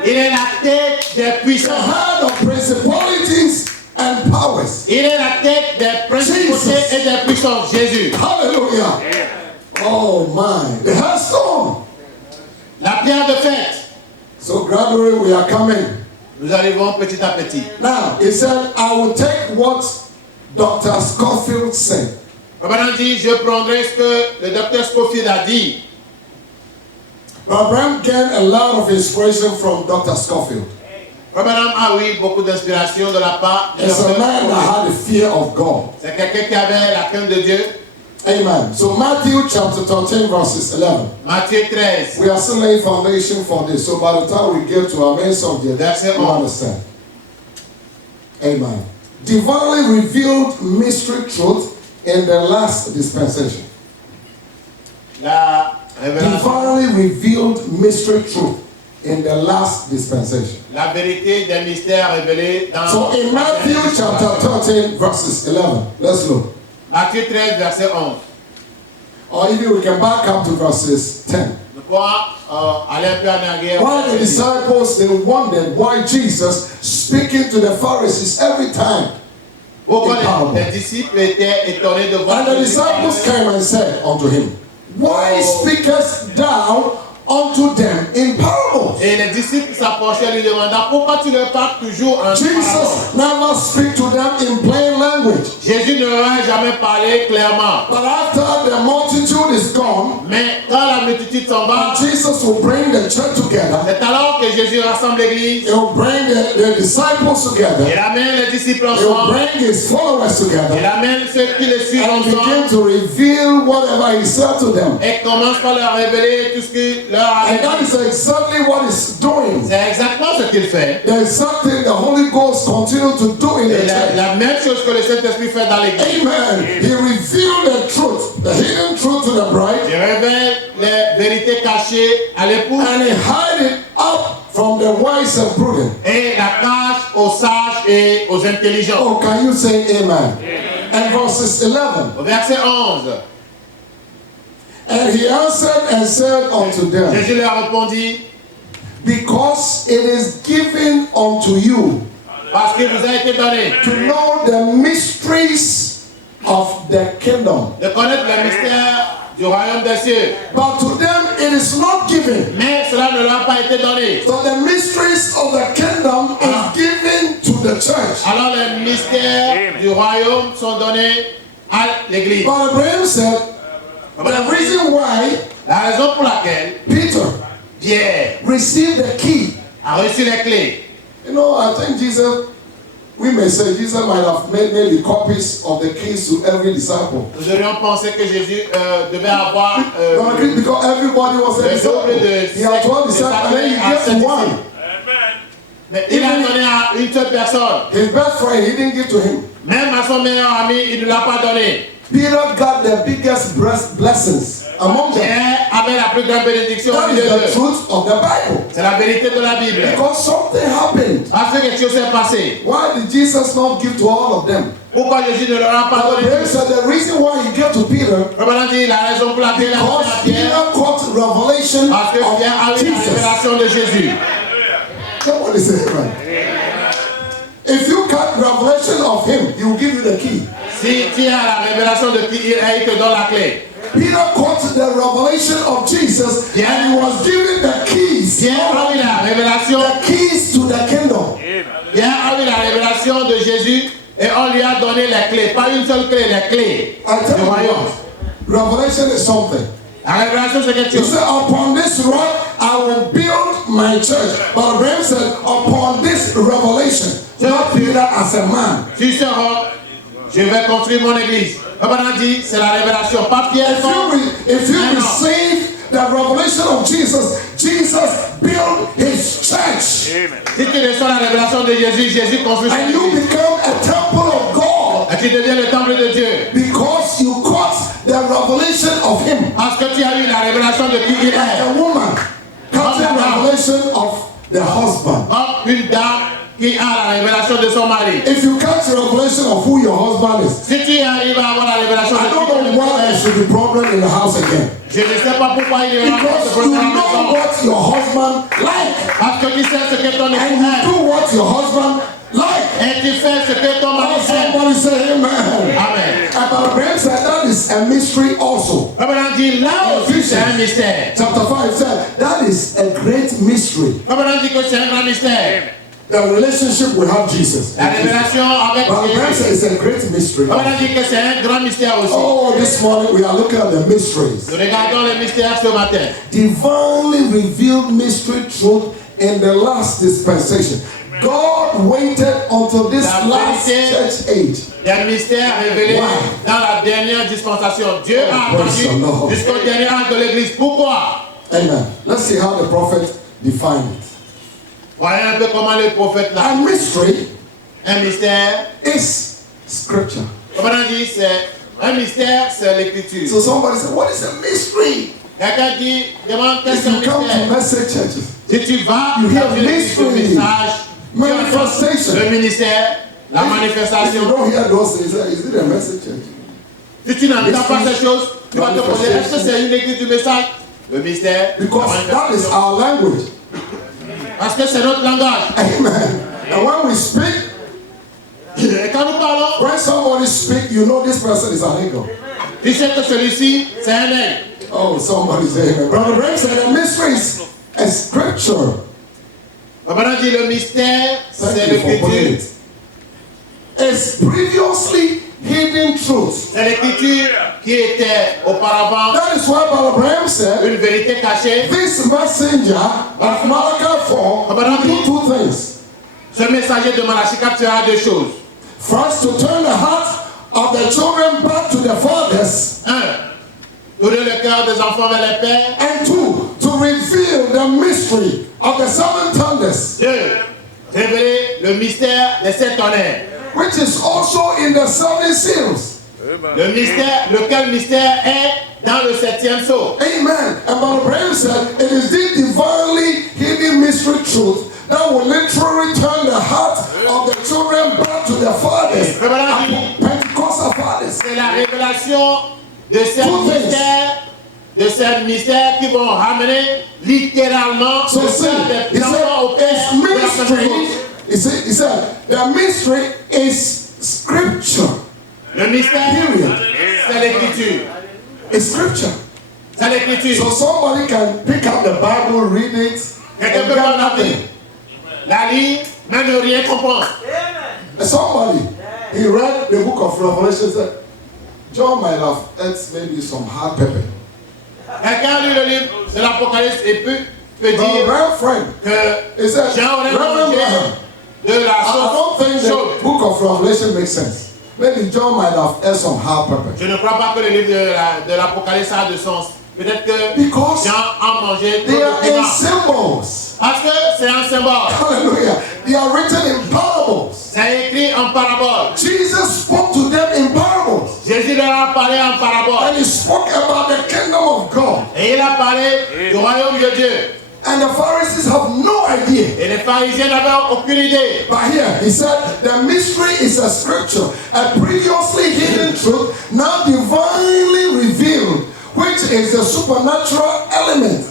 Il est la tête des the puissances. head of principalities and powers. Il est la tête des principautés et des puissances. Jésus. Hallelujah. Oh my. The headstone. La pierre de fête. So gradually we are coming. Nous arrivons petit à petit. Now, he said, I will take what Dr. Scofield said. Abraham dit, je prendrai ce que le docteur Scofield a dit. Abraham gained a lot of inspiration from Dr. Scofield. Abraham a eu beaucoup d'inspiration de la part du It's a docteur man that Scofield. had a fear of God. C'est quelqu'un qui avait la crainte de Dieu. Amen. So Matthew chapter 13 verses 11. Matthieu 13. We are still laying foundation for this. So by the time we get to our main subject, Verset you 11. understand. Amen. Divinely revealed mystery truth in the last dispensation. La révélation, Divinely revealed mystery truth in the last dispensation. la vérité des mystères révélés dans So in Matthew chapter 13 verses 11, let's look. Matthieu 13, verset 11. Or even we can back up to verses 10. Nous pouvons aller un peu en arrière. Why the disciples, they wondered why Jesus speaking to the Pharisees every time. Pourquoi in parable. les disciples étaient étonnés de voir And the Jésus disciples parler. came and said unto him, Why speakest thou unto them in parables? Et les disciples s'approchaient et lui demandaient pourquoi tu leur parles toujours en parabole. Jesus never speak to them in plain language. Jésus ne leur a jamais parlé clairement. But after the multitude is gone, Mais quand la multitude s'en va, Jesus will bring the church together. c'est alors que Jésus rassemble l'église. He will bring the disciples Il together. amène les disciples He will ensemble. bring his followers Il together. amène ceux qui le suivent And begin ensemble. to reveal whatever he said to them. Et commence par leur révéler tout ce qu'il leur a And that dit. is exactly what he's doing. C'est exactement ce qu'il fait. There is something the Holy Ghost continue to do in the Et church. la même chose que le Saint-Esprit fait dans l'église. Amen. He revealed the truth, the hidden truth to the bride. Il révèle les vérité cachée à l'époux and he hide it up from the wise and prudent. et la cache aux sages et aux intelligents. Oh, can you say amen? And verses 11. Au verset 11, And he answered and said unto them, Jésus leur répondit, because it is given unto you parce qu'il vous a été donné to know the mysteries of the kingdom. de connaître le mystère du royaume des cieux. But to them it is not given. Mais cela ne leur a pas été donné. So the mysteries of the kingdom is given to the church. Alors les mystères du royaume sont donnés à l'église. But Abraham said, the reason why La raison pour laquelle Peter Pierre received the key. a reçu les clés. You know, I think Jesus, we may say Jesus might have made maybe copies of the keys to every disciple. Nous aurions pensé que Jésus devait avoir Because everybody was a le disciple. double de He had 12 disciples and then he à gave sept to one. disciples. Mais il a donné à une seule personne. His best friend, he didn't give to him. Même à son meilleur ami, il ne l'a pas donné. Peter got the biggest blessings among them. Pierre avait la plus grande bénédiction au That milieu is the d'eux. truth of the Bible. C'est la vérité de la Bible. Because something happened. Parce que quelque chose s'est passé. Why did Jesus not give to all of them? Pourquoi Jésus ne leur a pas donné Abraham tout? said the reason why he gave to Peter, Revenant dit la raison pour laquelle il a donné because à Peter Pierre, caught revelation parce que Pierre a of eu la Jesus. révélation de Jésus. Somebody say amen. If you got revelation of him, he will give you the key. Si tu as la révélation de qui il est, il te donne la clé. Peter caught the revelation of Jesus and he was given the keys. Pierre a eu la révélation. The keys to the kingdom. Pierre a eu la révélation de Jésus et on lui a donné les clés. Pas une seule clé, les clés I tell du you royaume. what, revelation is something. La révélation c'est quelque He chose. said, upon this rock I will build my church. But Abraham said, upon this revelation, not Peter as a man. Sur ce roc, je vais construire mon église. Revenant dit, c'est la révélation. Pas Pierre. If you Non. receive the revelation of Jesus, Jesus built his church. Si tu reçois la révélation de Jésus, Jésus construit son And you église. become a temple of God Et tu deviens le temple de Dieu. because you caught the revelation of him. Parce que tu as eu la révélation de qui il Like est. a woman caught the revelation of the husband. Comme une dame qui a la révélation de son mari. If you catch the revelation of who your husband is, Si tu arrives à avoir la révélation I de don't qui know why there should be problem in the house again. je ne sais pas pourquoi il y aura ce Because you problème à la know maison. what your husband like, Parce que tu sais ce que ton and époux you aime. do what your husband like. Et tu fais ce que ton mari Oh, aime. somebody say amen. Amen. And Brother Abraham said that is a mystery also. Revenant dit, là aussi c'est un mystère. Chapter 5 said that is a great mystery. Revenant dit que c'est un grand mystère. The relationship we have Jesus. La révélation avec Brother Abraham said Jésus. it's a great mystery. Revenant dit que c'est un grand mystère aussi. Oh, this morning we are looking at the mysteries. Nous regardons les mystères ce matin. Divinely revealed mystery truth in the last dispensation. God waited until this La last vérité. church age. Des mystères révélés Wow. dans la dernière dispensation. Dieu a praise the attendu Lord. jusqu'au dernier âge de l'Église. Pourquoi? Amen. Let's see how the prophet defined it. Voyez un peu comment le prophète l'a. A mystery Un mystère, is scripture. comme on a dit, c'est un mystère, c'est l'écriture. So somebody said, what is a mystery? Quelqu'un dit, demande qu'est-ce If que you c'est un come to mystère. message churches, Si tu vas you hear dans une église de mystery, message, tu entends manifestation. le ministère, la If you manifestation. don't hear those things, is it a message church? Si tu n'entends pas ces choses, tu vas te poser, est-ce que Manifestation. c'est une église du message? Le mystère, la Because that is manifestation. our language. Parce que c'est notre langage. Amen. And when we speak, Et quand nous parlons, when somebody speak, you know this person is an ego. tu sais que celui-ci, c'est un aigle. Oh, somebody say amen. Brother Bram said the mystery is a scripture. Maintenant, dit le mystère, c'est Thank you for putting l'écriture. it. It's previously hidden truth. C'est l'écriture qui était auparavant That is why Brother Bram said une vérité cachée. this messenger of Malachi 4 will do two things. Ce messager de Malachie 4 fera deux choses. First, to turn the heart of the children back to the fathers. Un, tourner le cœur des enfants vers les pères. And two, to reveal the mystery of the seven thunders, Deux, révéler le mystère des sept tonnerres. which is also in the seven seals. Le mystère, lequel mystère est dans le 7e sceau. Amen. And Brother Branham said, it is this divinely hidden mystery truth that will literally turn the heart of the children back to their fathers, Pentecostal fathers. C'est la révélation de ces mystères qui vont ramener littéralement So le see, cœur he des enfants au said, Père it's de la mystery. Pentecôte. He said, the mystery is scripture. Le mystère, Period. c'est l'écriture. It's scripture. C'est l'écriture. So somebody can pick up the Bible, read it, Quelqu'un and peut get prendre la Bible, nothing. la lire, mais ne rien comprendre. And somebody, he read the book of Revelation, said, John might have ate maybe some hard pepper. Quelqu'un lit le livre de l'Apocalypse et peut But dire my friend, que he said, Jean aurait Reverend mangé Branham, de la I don't think sauce the chaude. book of Revelation makes sense. Maybe John might have ate some hard pepper. Je ne crois pas que le livre de l'Apocalypse a de sens. Peut-être que Because Jean a mangé trop they de are in piment. symbols. Parce que c'est un symbole. Hallelujah. They are written in parables. C'est écrit en parabole. Jesus spoke to them in parables. Jésus leur a parlé en parabole. And he spoke about the kingdom of God. Et il a parlé du royaume de Dieu. And the Pharisees have no idea. Et les pharisiens n'avaient aucune idée. But here he said the mystery is a scripture, a previously hidden truth, now divinely revealed, which is the supernatural element.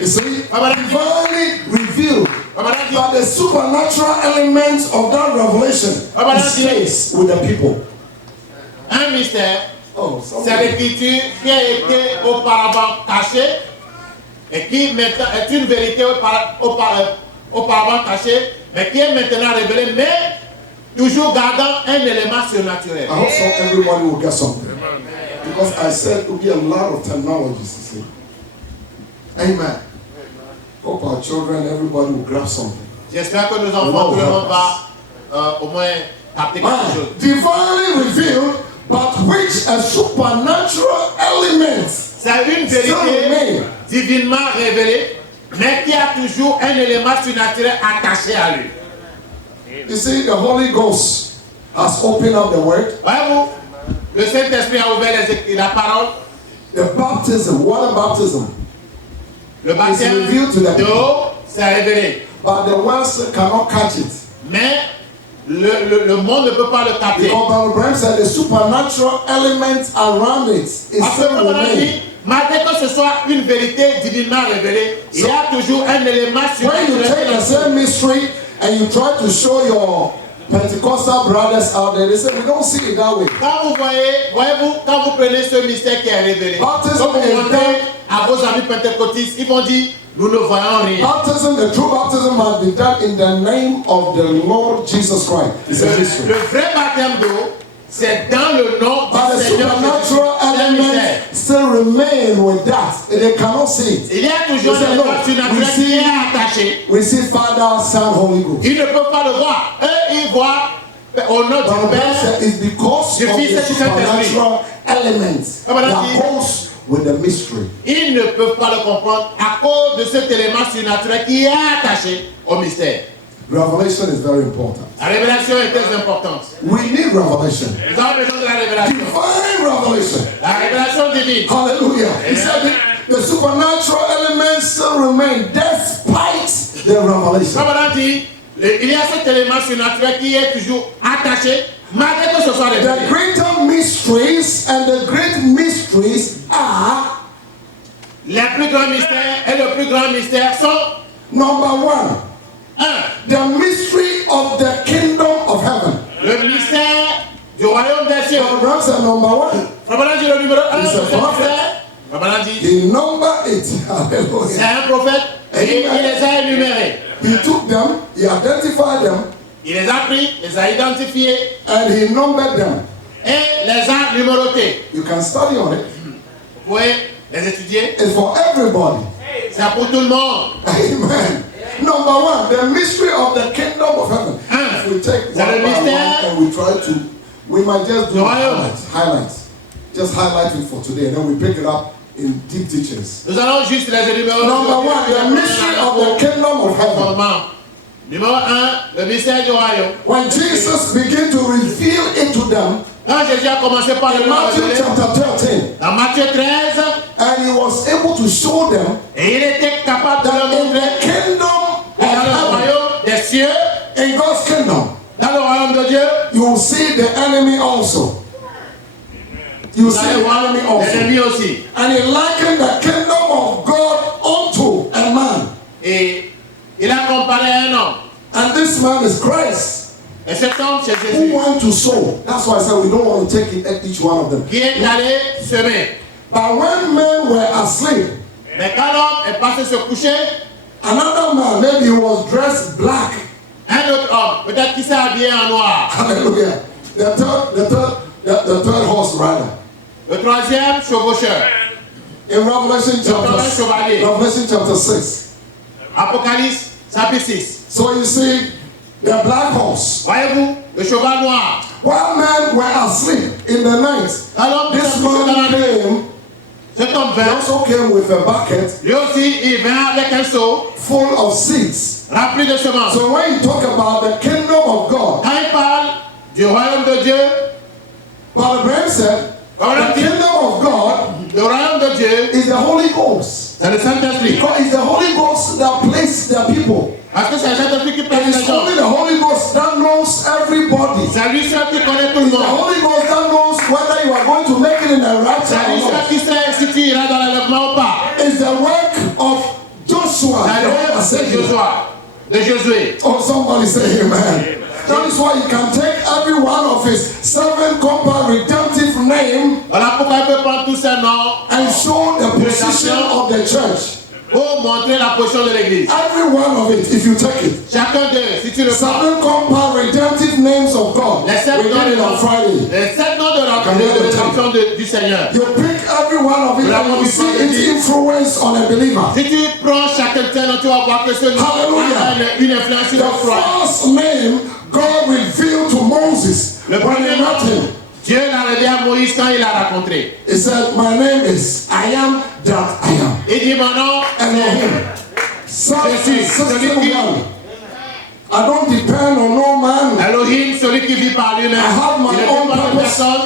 You see, divinely revealed. But the supernatural elements of that revelation stays with the people. Un mystère, Oh, c'est somebody. l'écriture qui a été auparavant cachée et qui maintenant est une vérité auparavant cachée, mais qui est maintenant révélée, mais toujours gardant un élément surnaturel. I hope so everybody will get something. Because I said there will be a lot of technologies, you see. Amen. Hope our children, everybody will grab something. J'espère que nos enfants, tout le monde va au moins capter quelque chose. Divinely revealed, but which a supernatural element. C'est une vérité divinement révélée, mais qui a toujours un élément surnaturel attaché à lui. You see, the Holy Ghost has opened up the word. Voyez-vous, le Saint-Esprit a ouvert la parole, The baptism, water baptism, le baptême revealed to them. de eau s'est révélé. but the world cannot catch it. Mais le monde ne peut pas le capter. Because Brother Branham said the supernatural element around it is Parce que still comme on a dit, remain. malgré que ce soit une vérité divinement révélée, il y a toujours un élément When you take the surnaturel. same mystery and you try to show your Pentecostal brothers out there, they say we don't see it that way. Quand vous voyez-vous, quand vous prenez ce mystère qui est révélé, Baptism quand vous is montrez done. à vos amis pentecôtistes, ils vont dire, nous ne voyons rien. Baptism, the true baptism must be done in the name of the Lord Jesus Christ. It's a Le mystery. vrai baptême d'eau, c'est dans le nom But du the Seigneur Jésus. supernatural C'est un mystère. element still remain with that. They cannot see it. Il y a toujours They say, un no, élément we surnaturel qui see, est attaché. we see Father, Son, Holy Ghost. Ils ne peuvent pas le voir. Eux, ils voient au nom But du the Bible Père. said it's because of the supernatural element that goes with the mystery. Ils ne peuvent pas le comprendre à cause de cet élément surnaturel qui est attaché au mystère. Revelation is very important. La révélation est très importante. We need revelation. Nous avons besoin de la révélation. Divine revelation. La révélation divine. Hallelujah. He said the supernatural elements still remain despite the revelation. Comme on a dit, il y a cet élément surnaturel qui est toujours attaché, malgré que ce soit révélé. The greater mysteries and the great mysteries are Les plus grands mystères et le plus grand mystère sont number one, 1. the mystery of the kingdom of heaven. Le mystère du royaume des cieux. Abraham said number one. Frabana dit le numéro 1, It's a c'est le prophet. mystère. Frabana dit, He numbered it. c'est Hallelujah. un prophète et il les a énumérés. He took them, he identified them, Il les a pris, les a identifiés and he numbered them. et les a numérotés. You can study on it. Vous pouvez les étudier. It's for everybody. C'est pour tout le monde. Amen. Number one, the mystery of the kingdom of heaven. If we take C'est one le by one mystère. and we try to, we might just do Le royaume. highlights. Just highlight it for today, and then we pick it up in deep teachings. Nous allons juste les énumérer. Number one, the mystery of the kingdom of heaven. Fondement. Numéro 1, le mystère du royaume. When Jesus began to reveal it to them, Quand Jésus a commencé par le in Matthew révéler, chapter 13, dans Matthieu 13, and he was able to show them et il était capable de leur that in montrer the kingdom que dans le of heaven, royaume des cieux, in God's kingdom, dans le royaume de Dieu, you will see the enemy also. You will vous see allez the voir enemy also. l'ennemi aussi. And he likened the kingdom of God unto a man. Et il a comparé un homme. And this man is Christ, Et cet homme, c'est who Jésus, went to sow. That's why I said we don't want to take it at each one of them. qui est allé semer. But when men were asleep, Mais quand l'homme est passé se coucher, another man, maybe he was dressed black. un autre homme, peut-être qu'il s'est habillé en noir. Hallelujah. The third horse rider. Le troisième, chevaucheur. In Revelation chevalier. Revelation chapter 6. Apocalypse, chapitre 6. So you see, the black horse. Voyez-vous, le cheval noir. While men were asleep in the night, Quand l'homme this s'est couché dans la man nuit, came. cet homme He vint. also came with a bucket Lui aussi, il vint avec un seau full of seeds. rempli de semences. So when you talk about the kingdom of God, Quand il parle du royaume de Dieu, Brother Graham said, the kingdom of God le royaume de Dieu, is the Holy Ghost. c'est le Saint-Esprit. Because it's the Holy Ghost that places the people. Parce que c'est le Saint-Esprit qui It place les is gens. only the Holy Ghost that knows everybody. C'est lui seul qui connaît tout le The monde. Holy Ghost that knows whether you are going to make it in the rapture C'est lui or seul not. qui sait si tu iras dans l'enlèvement ou pas. It's the work of Joshua. C'est the one that l'œuvre said de it. Josué. De Josué. Oh, somebody say amen. That is why you can take every one of his 7 compact redemptive name Voilà pourquoi il peut prendre tous ces noms and show the position of the church. pour montrer la position de l'église. Every one of it, if you take it. Chacun d'eux, si tu le prends. 7 compact redemptive names of God. Les 7 We noms did it de on Friday. les 7 noms de la rédemption du Seigneur. You pick every one of it and you see its influence on a believer. Si tu prends chacun de ces noms, tu vas voir que ce nom Hallelujah. a une influence sur The le croyant. first name God revealed to Moses Le when he premier met him. Dieu l'a révélé à Moïse quand il l'a rencontré. He said, my name is I am that I am. Il dit mon nom, Elohim. Jésus, celui qui- I don't depend on no man. Elohim, celui qui vit par lui-même. I have my Il ne own dépend de purpose. personne.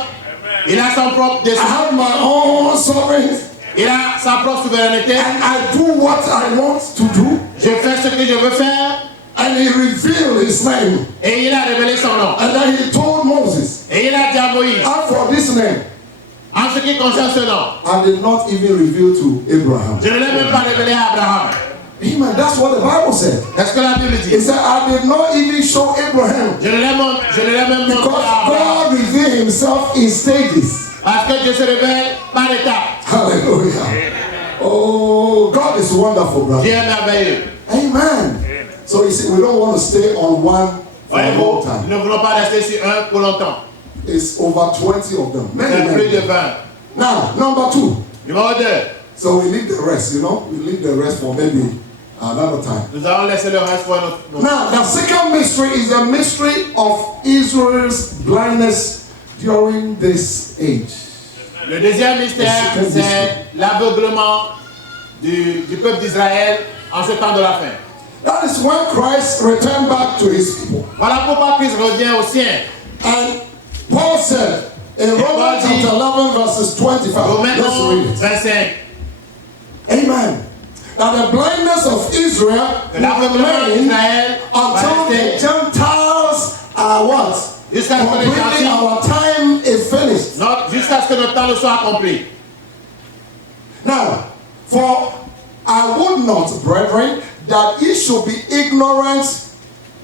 Il a son propre I dessein. have my own sovereignty. Il a sa propre souveraineté. And I do what I want to do. Je fais ce que je veux faire. And he revealed his name. Et il a révélé son nom. And then he told Moses, Et il a dit à Moïse, as for this name, en ce qui concerne ce nom, I did not even reveal to Abraham. je ne l'ai même pas révélé à Abraham. Amen. That's what the Bible said. Est-ce que la Bible He dit? said, I did not even show Abraham. Je ne l'ai même montré Because à Abraham. God revealed himself in stages. Parce que Dieu se révèle par étapes. Hallelujah. Oh, God is wonderful, brother. Dieu est merveilleux. Amen. So you see, we don't want to stay on one for a long Voyez-vous, time. nous ne voulons pas rester sur un pour longtemps. It's over 20 of them. Many, C'est plus de many. 20. Now, number 2. Numéro 2. So we leave the rest, you know. We leave the rest for maybe another time. Nous allons laisser le reste pour un autre. Now, the second mystery is the mystery of Israel's blindness during this age. Le deuxième mystère, Le second c'est l'aveuglement du peuple d'Israël en ce temps de la fin. That is when Christ returned back to his people. Voilà pourquoi Christ revient aux siens. And Paul said in Romans chapter 11 verses 25, Romains let's read 11, it. 25. Amen. Now the blindness of Israel Que will l'aveuglement remain d'Israël va until the rester Gentiles are what? jusqu'à ce que les Completely gentils, our time is finished. jusqu'à ce que notre temps ne soit accompli. Now, for I would not, brethren, that ye should be ignorant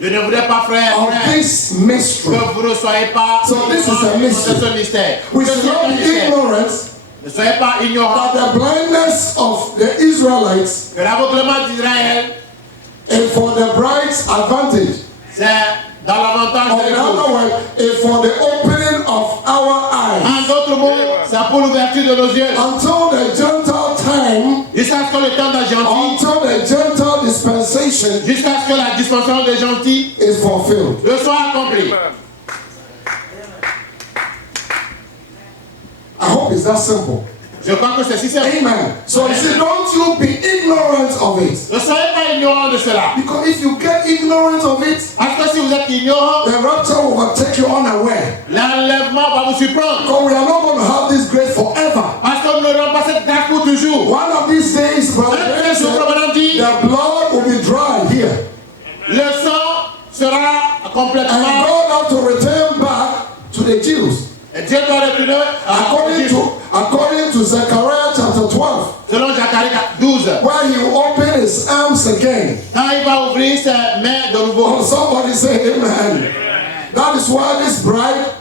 Je ne voudrais pas, frère, of this mystery. que vous ne soyez pas So this is a mystery. de ce mystère. We Ceci should est not un be mystère. ignorant Ne soyez pas ignorants that the blindness of the Israelites que l'aveuglement d'Israël, is for the bride's advantage. c'est dans l'avantage Or de in l'épouse. other words, is for the opening of our eyes. En d'autres mots, c'est pour l'ouverture de nos yeux. Until the Gentile time, Jusqu'à ce que le temps des gentils, until the Gentile dispensation jusqu'à ce que la dispensation des gentils is fulfilled. ne soit accomplie. I hope it's that simple. Je crois que c'est si simple. Amen. So you see, don't you be ignorant of it. Ne soyez pas ignorant de cela. Because if you get ignorant of it, Parce que si vous êtes ignorant, the rapture will take you unaware. l'enlèvement va vous surprendre. Because we are not going to have this grace forever. Parce que nous n'aurons pas cette grâce pour toujours. One of these days, brother, Un jour, Provenant dit, the blood will be dry here. le sang sera And complètement. God have to return back to the Jews. Et Dieu doit retourner According to Zechariah chapter 12, selon Zacharie 12. where he will open his arms again. Quand il va ouvrir ses mains de Oh, nouveau. somebody say amen. That is why this bride,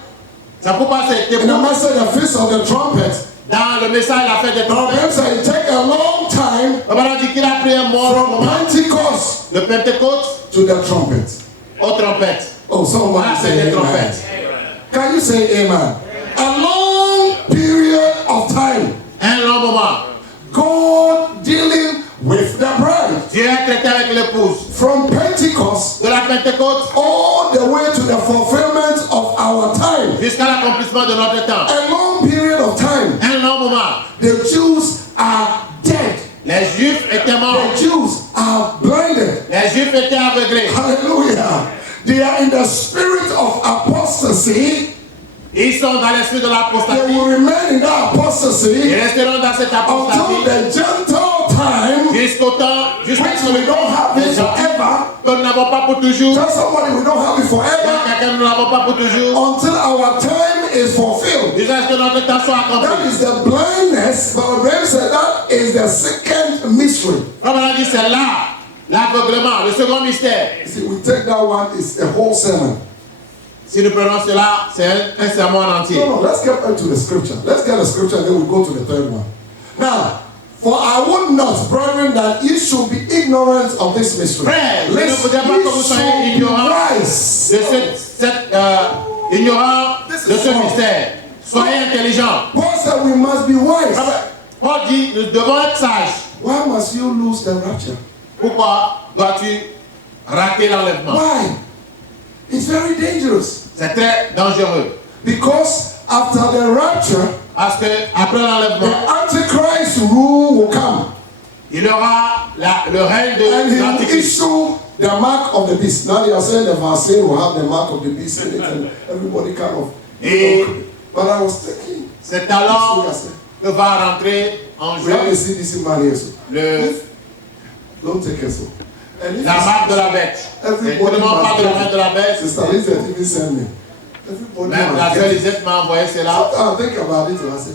C'est pourquoi c'est in the message, the feast of the trumpet, dans le message la fête des the Bible trompettes. said it take a long time Provenant dit qu'il a pris un moment from Pentecost de Pentecôte to the trumpet. aux trompettes. Oh, somebody Ah, c'est say des amen. trompettes. Can you say amen? A long period of time. Un long moment. God dealing with the bride. Dieu a traité avec l'épouse. From Pentecost De la Pentecôte all the way to the fulfillment of our time. jusqu'à l'accomplissement de notre temps. A long period of time. Un long moment. The Jews are dead. Les Juifs étaient morts. The Jews are blinded. Les Juifs étaient aveuglés. Hallelujah. They are in the spirit of apostasy. Ils sont dans l'esprit de They l'apostasie. will remain in that Ils apostasy resteront dans cette until apostasie the Gentile time, jusqu'au temps, jusqu'à which ce we don't have it forever. que nous n'avons pas pour toujours. Tell somebody we don't have it forever Quelqu'un nous n'avons pas pour toujours. until our time is fulfilled. Jusqu'à ce que notre temps soit That accompli. is the blindness, but Abraham said that is the second mystery. Comme on a dit, c'est là l'aveuglement, le second mystère. See, we take that one, it's a whole sermon. Si nous prenons cela, c'est un sermon en entier. No, let's get back to the scripture. Let's get the scripture and then we'll go to the third one. Now, for I would not, brethren, that you should be ignorant of this mystery. Frère, je ne Lest voudrais pas ye que vous soyez should be ignorants wise. de ignorant de ce mystère. Soyez intelligents. Paul said we must be wise. Paul dit, nous devons être sages. Why must you lose the rapture? Pourquoi dois-tu rater l'enlèvement? Why? It's very dangerous. C'est très dangereux. Because after the rapture, Parce que après the l'enlèvement, Antichrist rule will come. il y aura le règne And de he will l'Antichrist. issue the mark of the beast. Now they are saying the vaccine will have the mark of the beast in it, and everybody kind of. Et But I was thinking, c'est alors que va rentrer en we have jeu a CDC man here, so le, don't take it so. And if la you marque see- de la bête. Et everybody tout le monde parle de la marque de la bête. Sister Lizette even sent me. Everybody Même la must sœur get it. Lisette m'a envoyé cela. Sometimes I think about it and I say,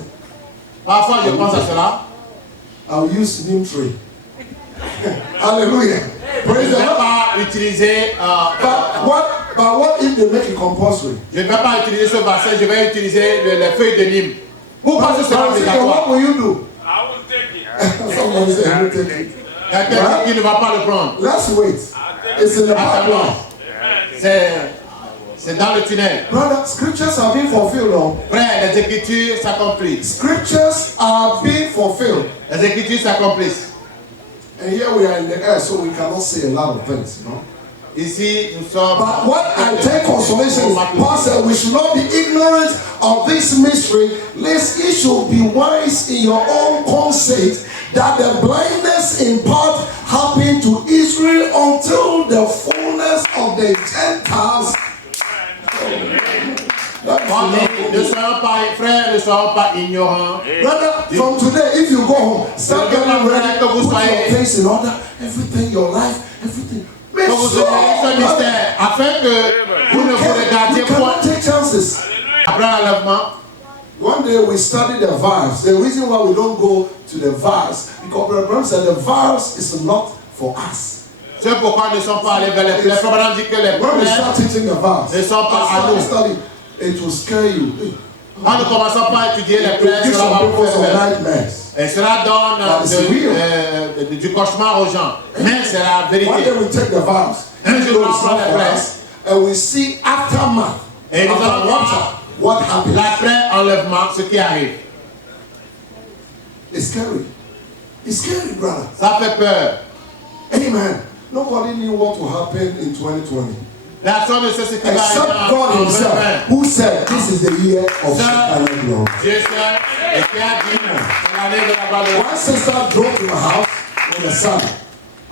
Parfois, je pense à cela. I'll use neem tree. Hallelujah. Je Praise ne the vais Lord. pas utiliser, But what if they make it compulsory? je ne vais pas utiliser ce bassin, je vais utiliser les feuilles de Nîmes. Pourquoi ce sera What obligatoire? will you do? I will take it. Somebody say, "You take it." Quelqu'un dit qu'il ne va pas le prendre. Let's wait. It's in the pipeline. C'est dans le tunnel. Brother, scriptures are being fulfilled. Oh. Frère, les écritures s'accomplissent. Scriptures are being fulfilled. Les écritures s'accomplissent. And here we are in the air, so we cannot say a lot of things, you know. Ici, nous sommes. But what I take consolation is, Paul said we should not be ignorant of this mystery, lest ye should be wise in your own conceit, that the blindness in part happened to Israel until the fullness of the Gentiles. On dit, ne soyons pas, frères, ne soyons pas ignorants. Brother, from today, if you go home, start getting ready, put your things in order, everything, your life, everything. Make Que vous sure, ayez ce brother, mystère, afin que vous ne vous regardiez you cannot point take chances. après l'enlèvement. One day we studied the verse. The reason why we don't go to the verse, because Brother Branham said the verse is not for us. C'est pourquoi nous ne sommes pas allés vers les plaies. Frère dit que les When we plaies, start teaching the verse, Ils sont pas à nous. study, it will scare you. quand nous commençons pas à étudier les It will plaies, give cela va some vous people faire some peur. nightmares. Et cela But it's donne du cauchemar aux gens. Mais c'est la One day vérité. we take the verse, Un we jour, go on prend to the for verse. us, and we see aftermath. Et nous allons After voir what happened. l'après-enlèvement, ce qui arrive. It's scary. It's scary, brother. Ça fait peur. Amen. Nobody knew what will happen in 2020. Personne ne sait ce qui va except arriver God en himself, 2020. who said this is the year of Shekinah glory. Dieu seul et qui a dit c'est l'année de la gloire de Dieu. One sister drove to my house with a son.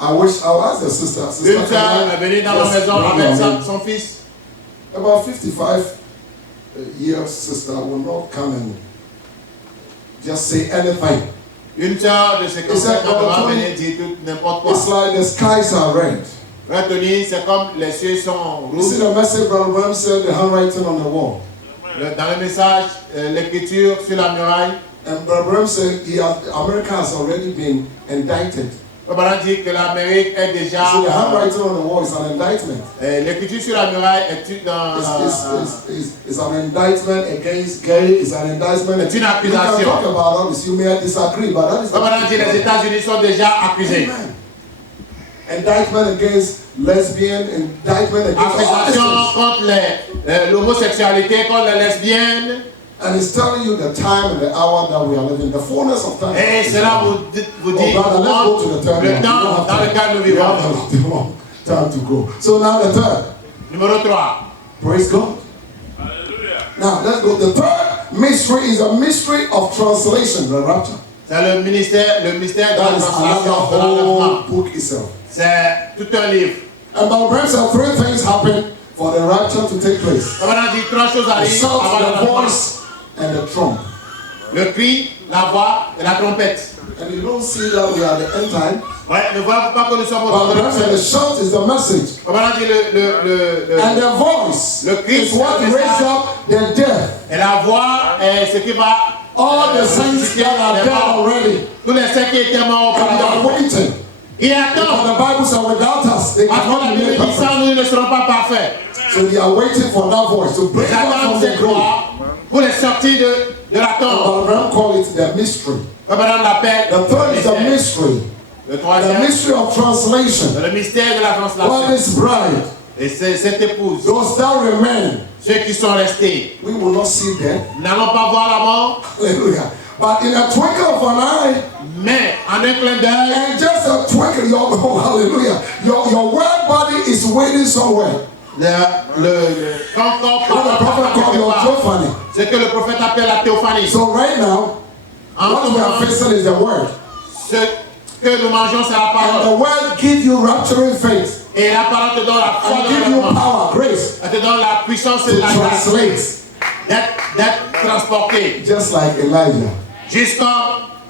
I wish I was the sister. Une sœur est venue dans ma maison avec son fils. About 55 years sister will not come and just say anything. Une sœur de ses conseils va venir dire tout n'importe quoi. It's like the skies are red. Retenir, c'est comme les cieux sont You see rouges. the message Brother Branham said, the handwriting on the wall. Dans le message, l'écriture sur la muraille. And Brother Branham said America has already been indicted. Papa dit que l'Amérique est déjà. So the handwriting on the wall is an indictment. L'écriture sur la muraille est dans. It's an indictment against gay. It's an indictment. C'est une We can accusation. talk about all this. You may disagree, but that is. Papa dit les États-Unis sont déjà accusés. Amen. Indictment against lesbian. Indictment against all Accusation these things. contre l'homosexualité, contre les lesbiennes. And it's telling you the time and the hour that we are living, the fullness of time. Et cela vous dit Oh, brother, let's go to the third le one. temps We don't have dans time. lequel nous We vivons. have a long time to go. So now the third. Numéro 3. Praise God. Hallelujah. Now let's go. The third mystery is a mystery of translation, the rapture. C'est le mystère de That la is another translation, de l'enlèvement. whole book itself. C'est tout un livre. And Brother Branham said three things happen for the rapture to take place: Papa dit 3 choses the arrivent shout, avant the l'enlèvement. voice, and the trump. Le cri, la voix et la trompette. And you don't see that we are at the end time. Ouais, ne voyez pas que nous sommes au Brother temps de Branham said la the shout is the message, Papa dit and the voice Le cri, is what c'est le raised message. up the dead. et la voix est ce qui va. All the saints that are dead already, Tous les saints qui étaient morts and they are auparavant. waiting. Il For attend. the Bible said, without us, they Parce que cannot la be Bible made dit perfect. ça, nous ne serons pas parfaits. So they are waiting for that voice to bring them J'attends from the cette grave. voix pour les sortir de la tombe. Brother Branham call it the mystery. Papa l'appelle. The third is the mystery. Le The troisième, mystery of translation. le mystère de la What translation. is bride? Et c'est cette épouse. Those that remain, Ceux qui sont restés. we will not see them. N'allons pas voir la mort, Hallelujah. But in a twinkle of an eye, mais en un clin d'œil, and just a twinkle, your oh, hallelujah, your word body is waiting somewhere. quand What the prophet called your theophany. c'est que le prophète appelle la théophanie. So right now, En what ce we are moment, facing is the word. ce que nous mangeons, c'est la And the parole. word gives you rapturing faith. Et la parole te donne la foi And de give you l'enlèvement. power, grace Elle te donne la puissance et to la grâce translate. d'être transporté. Just like Elijah. Juste comme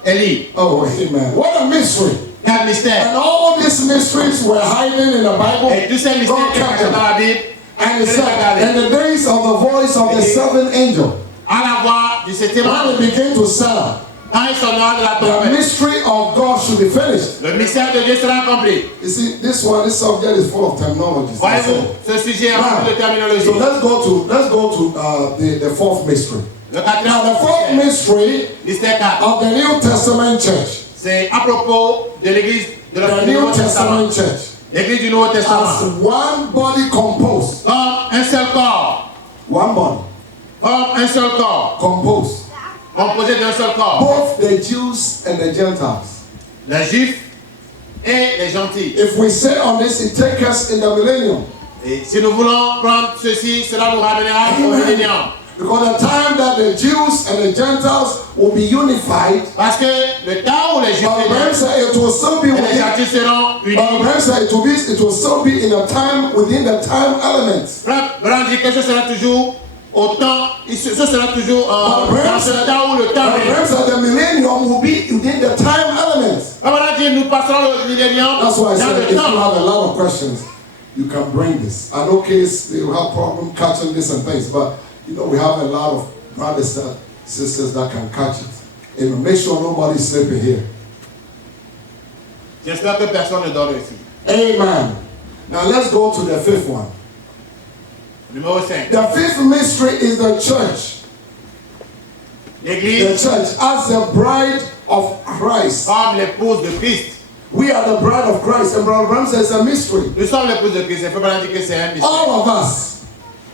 Élie. Oh, amen. What a mystery. Quel mystère. And all these mysteries were hiding in the Bible. Et tous ces mystères God qui kept sont dans them. la Bible, And it said, in the days of the voice of the seventh angel, à la voix du septième when ange, it began to sound, quand il sonnera de la the trompette, mystery of God should be finished. le mystère de Dieu sera accompli. You see, this subject is full of terminologies. Voyez-vous, ce sujet est rempli de terminologie. So let's go to the fourth mystery. Le quatrième Now the fourth mystère, mystery mystère 4, of the New Testament church, c'est à propos de l'église de the du Nouveau New Testament. Testament church, L'église du Nouveau as Testament. one body composed, Comme un seul corps. one body Comme un seul corps. composed, Composé d'un seul corps. both the Jews and the Gentiles. Les juifs et les gentils. If we say on this, it takes us in the millennium. Et si nous voulons prendre ceci, cela nous ramènera au Amen. millénium. Because the time that the Jews and the Gentiles will be unified, Parce que le temps où les juifs but Abraham said it will still be et les within. gentils seront But unis. Abraham said it will still be in a time within the time elements. Abraham dit que ce sera toujours au temps, ce sera toujours Abraham dans ce said, temps où le temps est. Abraham said the millennium will be within the time elements. Abraham dit nous passerons le millénium That's why I dans said le if you temps. have a lot of questions, you can bring this. I know case they will have problem catching this and things, but you know we have a lot of brothers and sisters that can catch it. And make sure nobody's sleeping here. J'espère que personne ne dort ici. Amen. Now let's go to the fifth one. Numéro 5. The fifth mystery is the church. The L'église church as the bride of Christ. comme l'épouse de Christ. We are the bride of Christ. And Brother Branham says it's a mystery. Nous sommes l'épouse de Christ. Il faut pas dire que c'est un mystère. All of us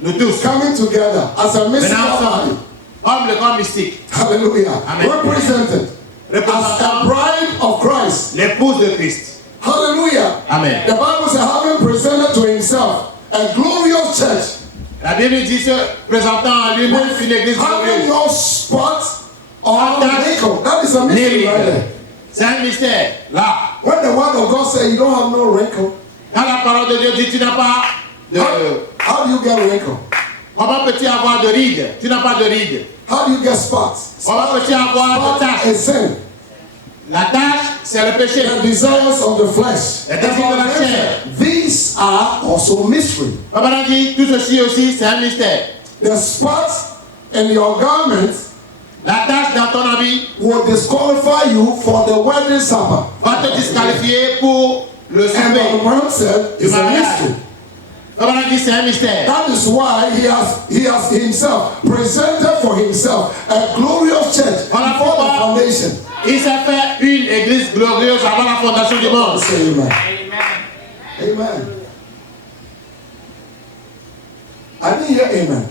Nous tous. coming together as a mystical Maintenant, body. comme le corps mystique. Hallelujah. Amen. Represented as a Représentant bride of Christ. l'épouse de Christ. Hallelujah. Amen. The Bible says, having presented to himself a glorious church. La Bible dit se présentant en lui-même une église Having glorieuse. no spot or Attache. wrinkle. That is a mystery right there. C'est un mystère. Là, When the word of God says you don't have no wrinkle, quand la parole de Dieu dit tu n'as pas de... how do you get wrinkle? Comment peux-tu avoir de rides? Tu n'as pas de rides. How do you get spots? Comment peux-tu avoir de Spot taches? is sin. La tâche, c'est le péché. The desires of the flesh. Les désirs de la chair. These are also mystery. Papa a dit, tout ceci aussi, c'est un mystère. The spots in your garment La tâche dans ton habit will disqualify you for the wedding supper. va te disqualifier pour le And souper. the Brown said it's a mystery. Papa a dit, c'est un mystère. That is why he has himself presented for himself a glorious church Voilà before the pourquoi foundation. il s'est fait une église glorieuse avant la fondation du monde. Say amen. Amen. I didn't hear amen.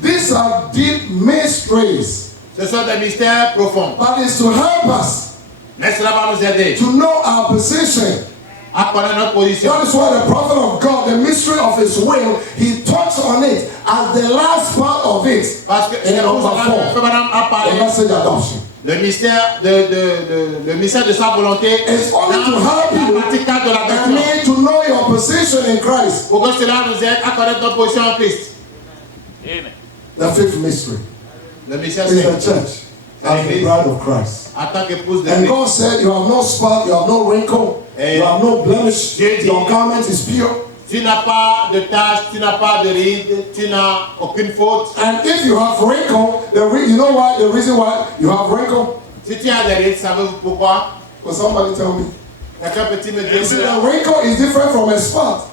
These are deep mysteries, Ce sont des mystères profonds. but it's to help us Mais cela va nous aider to know our position. à connaître notre position. That is why the prophet of God, the mystery of his will, he talks on it as the last part of it. Parce que In c'est pour number cela que 4, Madame a the parlé message adoption. le mystère le mystère de sa volonté It's only to dans help la you partie 4 de la and question. me to know your position in Christ. Pour que cela nous aide à connaître notre position en Christ. The fifth mystery Le mystère is the c'est church as the bride of Christ. en tant qu'épouse de And Christ. God said, you have no spot, you have no wrinkle, you have no blemish, Dieu dit- your garment is pure. Tu n'as pas de tache, tu n'as pas de rides, tu n'as aucune faute. And if you have wrinkle, you know why? The reason why you have wrinkle? Si tu as des rides, savez-vous pourquoi? Will somebody tell me? Quelqu'un peut-il me You dire see, cela? the wrinkle is different from a spot.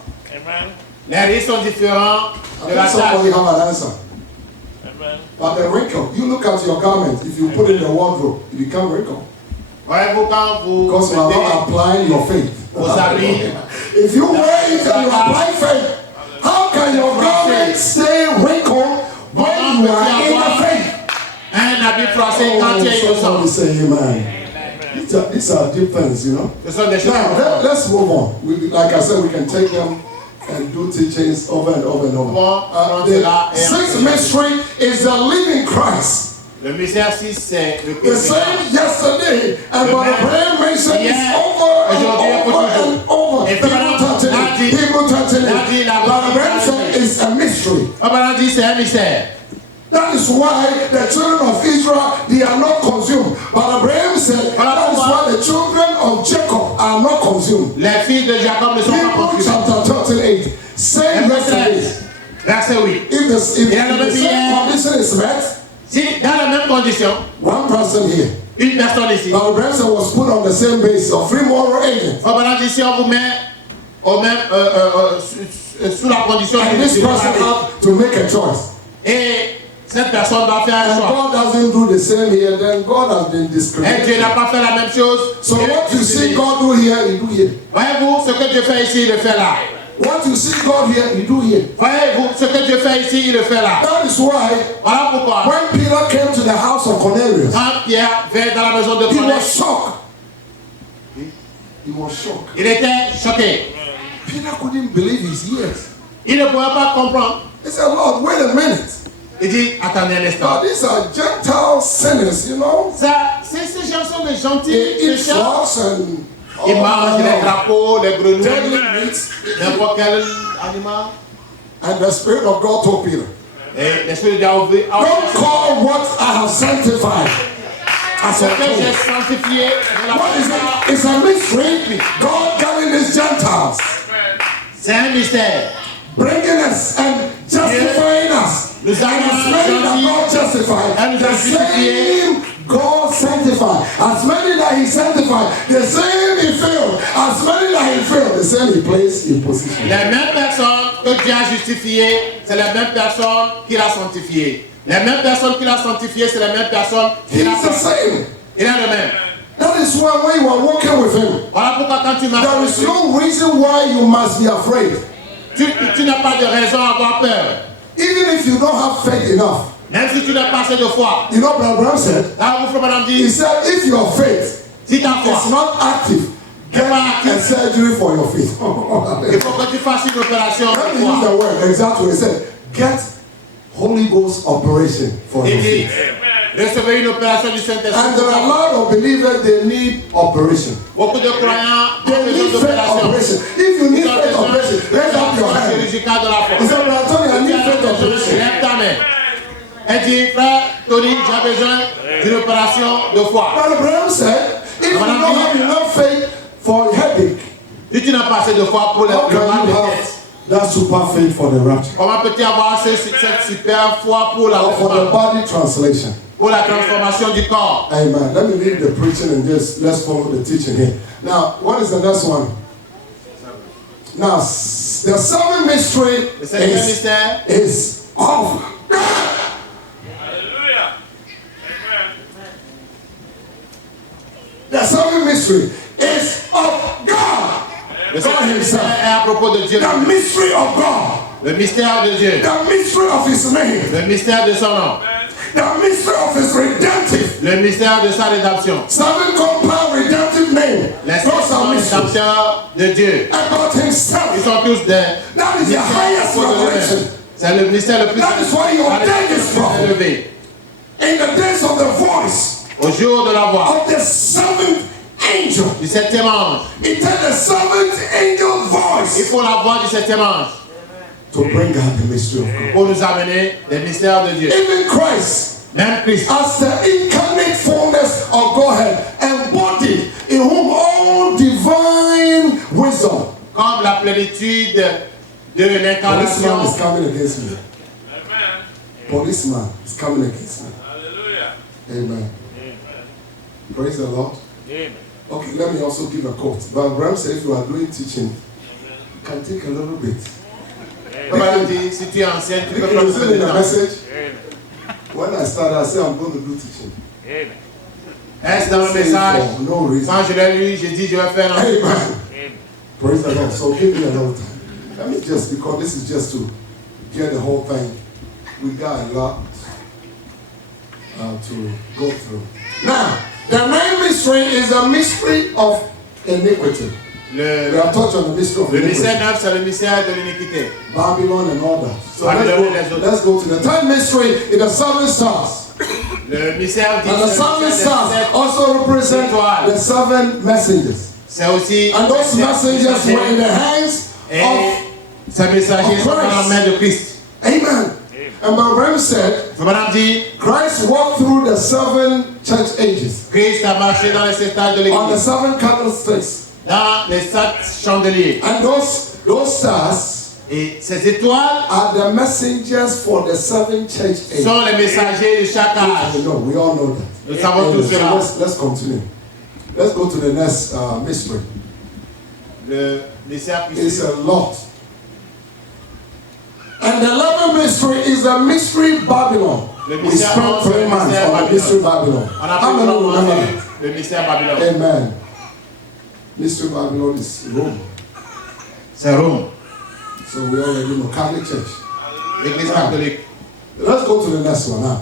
Les rides sont différents I de la think somebody tache. have an answer. But the wrinkle, you look at your garment, if you put it in the wardrobe, it become wrinkle. Voyez-vous quand vous Because you are mettez not applying your faith. vos habits, If you wear it and you apply faith, how can your garment stay wrinkled when you are in the faith? un habit froissé quand tu es Oh, somebody innocent. say amen. These are deep things, you know. Ce sont des choses. Now, let's move on. Like I said, we can take them and do teachings over and over and over. The sixth mystery is the living Christ. Le mystère 6, c'est le The Christ. same yesterday, and by the prayer mentioned is Yeah. over and Aujourd'hui, over and over. Et People touching it. People touching it. But the prayer mentioned is a mystery. Papa a dit c'est un mystère. That is why the children of Israel, they are not consumed. But Abraham said, that is why the children of Jacob are not consumed. Les filles de Jacob ne sont pas Hebrews consumées. chapter 38, same yesterday. Verset 8. If the same condition is met, Si dans la même condition, one person here, une personne ici, now Abraham was put on the same basis of free moral agents. Papa a dit si on vous met au même, sous la condition And de this person de- had to make a choice. et cette personne doit faire un And choix. God doesn't do the same here, then God has been Et Dieu discriminated. n'a pas fait la même chose. So Dieu what you discrimine. see God do here, you do here. Voyez-vous ce que Dieu fait ici, il le fait là. What you see God here, you do here. Voyez-vous ce que Dieu fait ici, il le fait là. That is why Voilà pourquoi when Peter came to the house of Cornelius, quand Pierre vint dans la maison de he was Corneille, shocked. He was shocked. il était choqué. Peter couldn't believe his ears. Il ne pouvait pas comprendre. He said, Lord, wait a minute. Il dit, attendez un instant. Now, these are Gentile sinners, you know. Ça, ces gens sont des gentils, They eat ces gens. frogs and Ils mangent les crapauds, les deadly grenouilles, meats. n'importe quel animal. And the Spirit of God told Peter, Et l'esprit de Dieu a ouvert. don't call what I have sanctified as Ce a que j'ai clean. sanctifié de la What is foi, it? It's a mystery. God telling these Gentiles, c'est un mystère. bringing us and justifying us. Nous And as many that God justified, And the same God sanctified. As many that He sanctified, the same He filled. As many that He filled, the same He placed in position. Les mêmes personnes que Dieu a justifiées, c'est les mêmes personnes qu'il a sanctifiées. Les mêmes personnes qu'il a sanctifiées, c'est les mêmes personnes qu'il a He's the sanctifiées. same. Il est le même. That is why when you are walking with Him, Voilà pourquoi quand tu marches there avec is lui, no reason why you must be afraid. tu n'as pas de raison à avoir peur. Even if you don't have faith enough. Même si tu n'as pas assez de foi. You know what Abraham said? Là où Frère Madame He dit, said, if your faith si ta is foi not active, get a surgery for your feet. Il faut que tu fasses une opération. Let me use the word exactly. He said, get Holy Ghost operation for your Il dit, feet. recevez une opération du And Saint-Esprit. there are a lot of believers, they need operation. Beaucoup de croyants ont They besoin need faith d'opération. operation. If you need Ils ont faith besoin operation, raise up your hand. chirurgicale de la He foi. said, Brother Tony, I need faith operation. Lève ta main. Elle dit, frère Tony, j'ai besoin d'une opération de foi. But Abraham said, if you don't have enough faith for a headache, Si tu n'as pas assez de foi pour le how can mal de you tête, have that super faith for the rapture? comment peux-tu avoir cette super foi pour Or for the la, body translation? pour la transformation du corps? Amen. Let me leave the preaching and just let's follow the teaching here. Now, what is the next one? Now, the seventh mystery Le septième mystère, is of God. Hallelujah. Amen. The seventh mystery is of God. le God septième himself. mystère est à propos de Dieu. The mystery of God. Le mystère de Dieu. The mystery of his name. Le mystère de son nom. The mystery of his redemptive. Le mystère de sa rédemption. Seven compound redemptive name. Les Those are mysteries. rédempteurs de Dieu. About Ils himself. sont tous des That is the mystères highest à propos de revelation. lui-même. C'est le mystère le plus That is why he ordained this prophet. élevé. In the days of the voice Au jour de la voix of the seventh angel. du septième ange. It takes the seventh angel Il voice faut la voix du septième ange to bring out the mystery of God. pour nous amener les mystères de Dieu. Even Christ, Même Christ, as the incarnate fullness of Godhead, embodied in whom all divine wisdom. comme la plénitude de Policeman l'incarnation. is coming against me. Amen. Policeman is coming against me. Hallelujah. Amen. Praise the Lord. Amen. Okay, let me also give a quote. But Bram said if you are doing teaching, you can take a little bit. Comme elle dit, si tu es ancien, tu peux You prendre see un peu in de the temps. message, Amen. when I started, I said I'm going to do teaching. Amen. Est-ce dans le Say message? for no reason. Quand je l'ai lu, j'ai dit, je vais faire un. Amen. Amen. Praise the Lord. So give me a little time. Let me just, because this is just to get the whole thing. We got a lot to go through. Now, the ninth mystery is a mystery of iniquity. We Le, have touched on the mystery of le mystère iniquity. 9, c'est le mystère de l'iniquité. Babylon and all that. So Babylon let's and go, let's go to the tenth mystery in the seven stars. Le mystère 10, And the c'est le seven mystère stars des sept. also represent the seven messengers. C'est aussi. And those messengers were in the hands Et of, ces messagers sont dans la main de Christ. amen. And Abraham said, Madame dit, Christ walked through the seven church ages Christ a marché dans les sept stades de on the l'église, seven candlesticks. dans les sept chandeliers. And those stars Et ces étoiles are the messengers for the seven church ages. sont les messagers de chaque âge. We all know that. Nous savons tout So cela. let's continue. Let's go to the next mystery. Le mystère qui It's suit. a lot. And the 11th mystery is the mystery Babylon. Le We mystère spent 11, 3 c'est le months mystère on the Babylone. mystery Babylon. On a How many remember pris that? le mystère Babylone. Amen. Mystery Babylon is Rome. C'est Rome, So we already know Catholic Church. l'église catholique. Let's go to the next one now.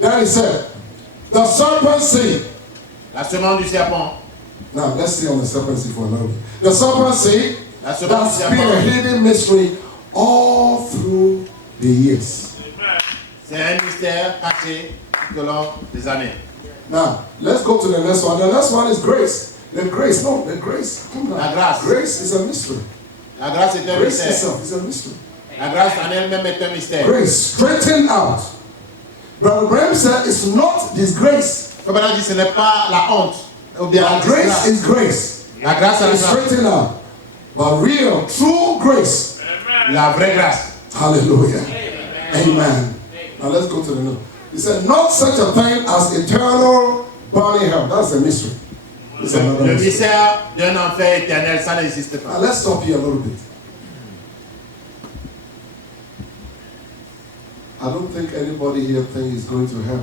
Then he said, the serpent seed. La semence du serpent. Now let's see on the serpent seed for a little bit. The serpent seed, La semence that's du been a serpent. hidden mystery all through the years. C'est un mystère caché tout au long des années. Now, let's go to the next one. The next one is grace. The grace. Come on. La grâce. Grace is a mystery. La grâce est un Grace mystère. itself is a mystery. La grâce en elle-même est un mystère. Grace, straightened out. Brother Abraham said it's not disgrace. Comme on a dit, ce n'est pas la honte. Ou bien la Grace disgrâce. is grace. La grâce à la It's grâce. straightened out. But real, true grace. La vraie grâce. Hallelujah. Amen. Now let's go to the new. He said, not such a thing as eternal burning hell. That's a mystery. It's another Le mystery. mystère d'un enfer éternel, ça n'existe Now pas. let's stop here a little bit. I don't think anybody here thinks he's going to hell.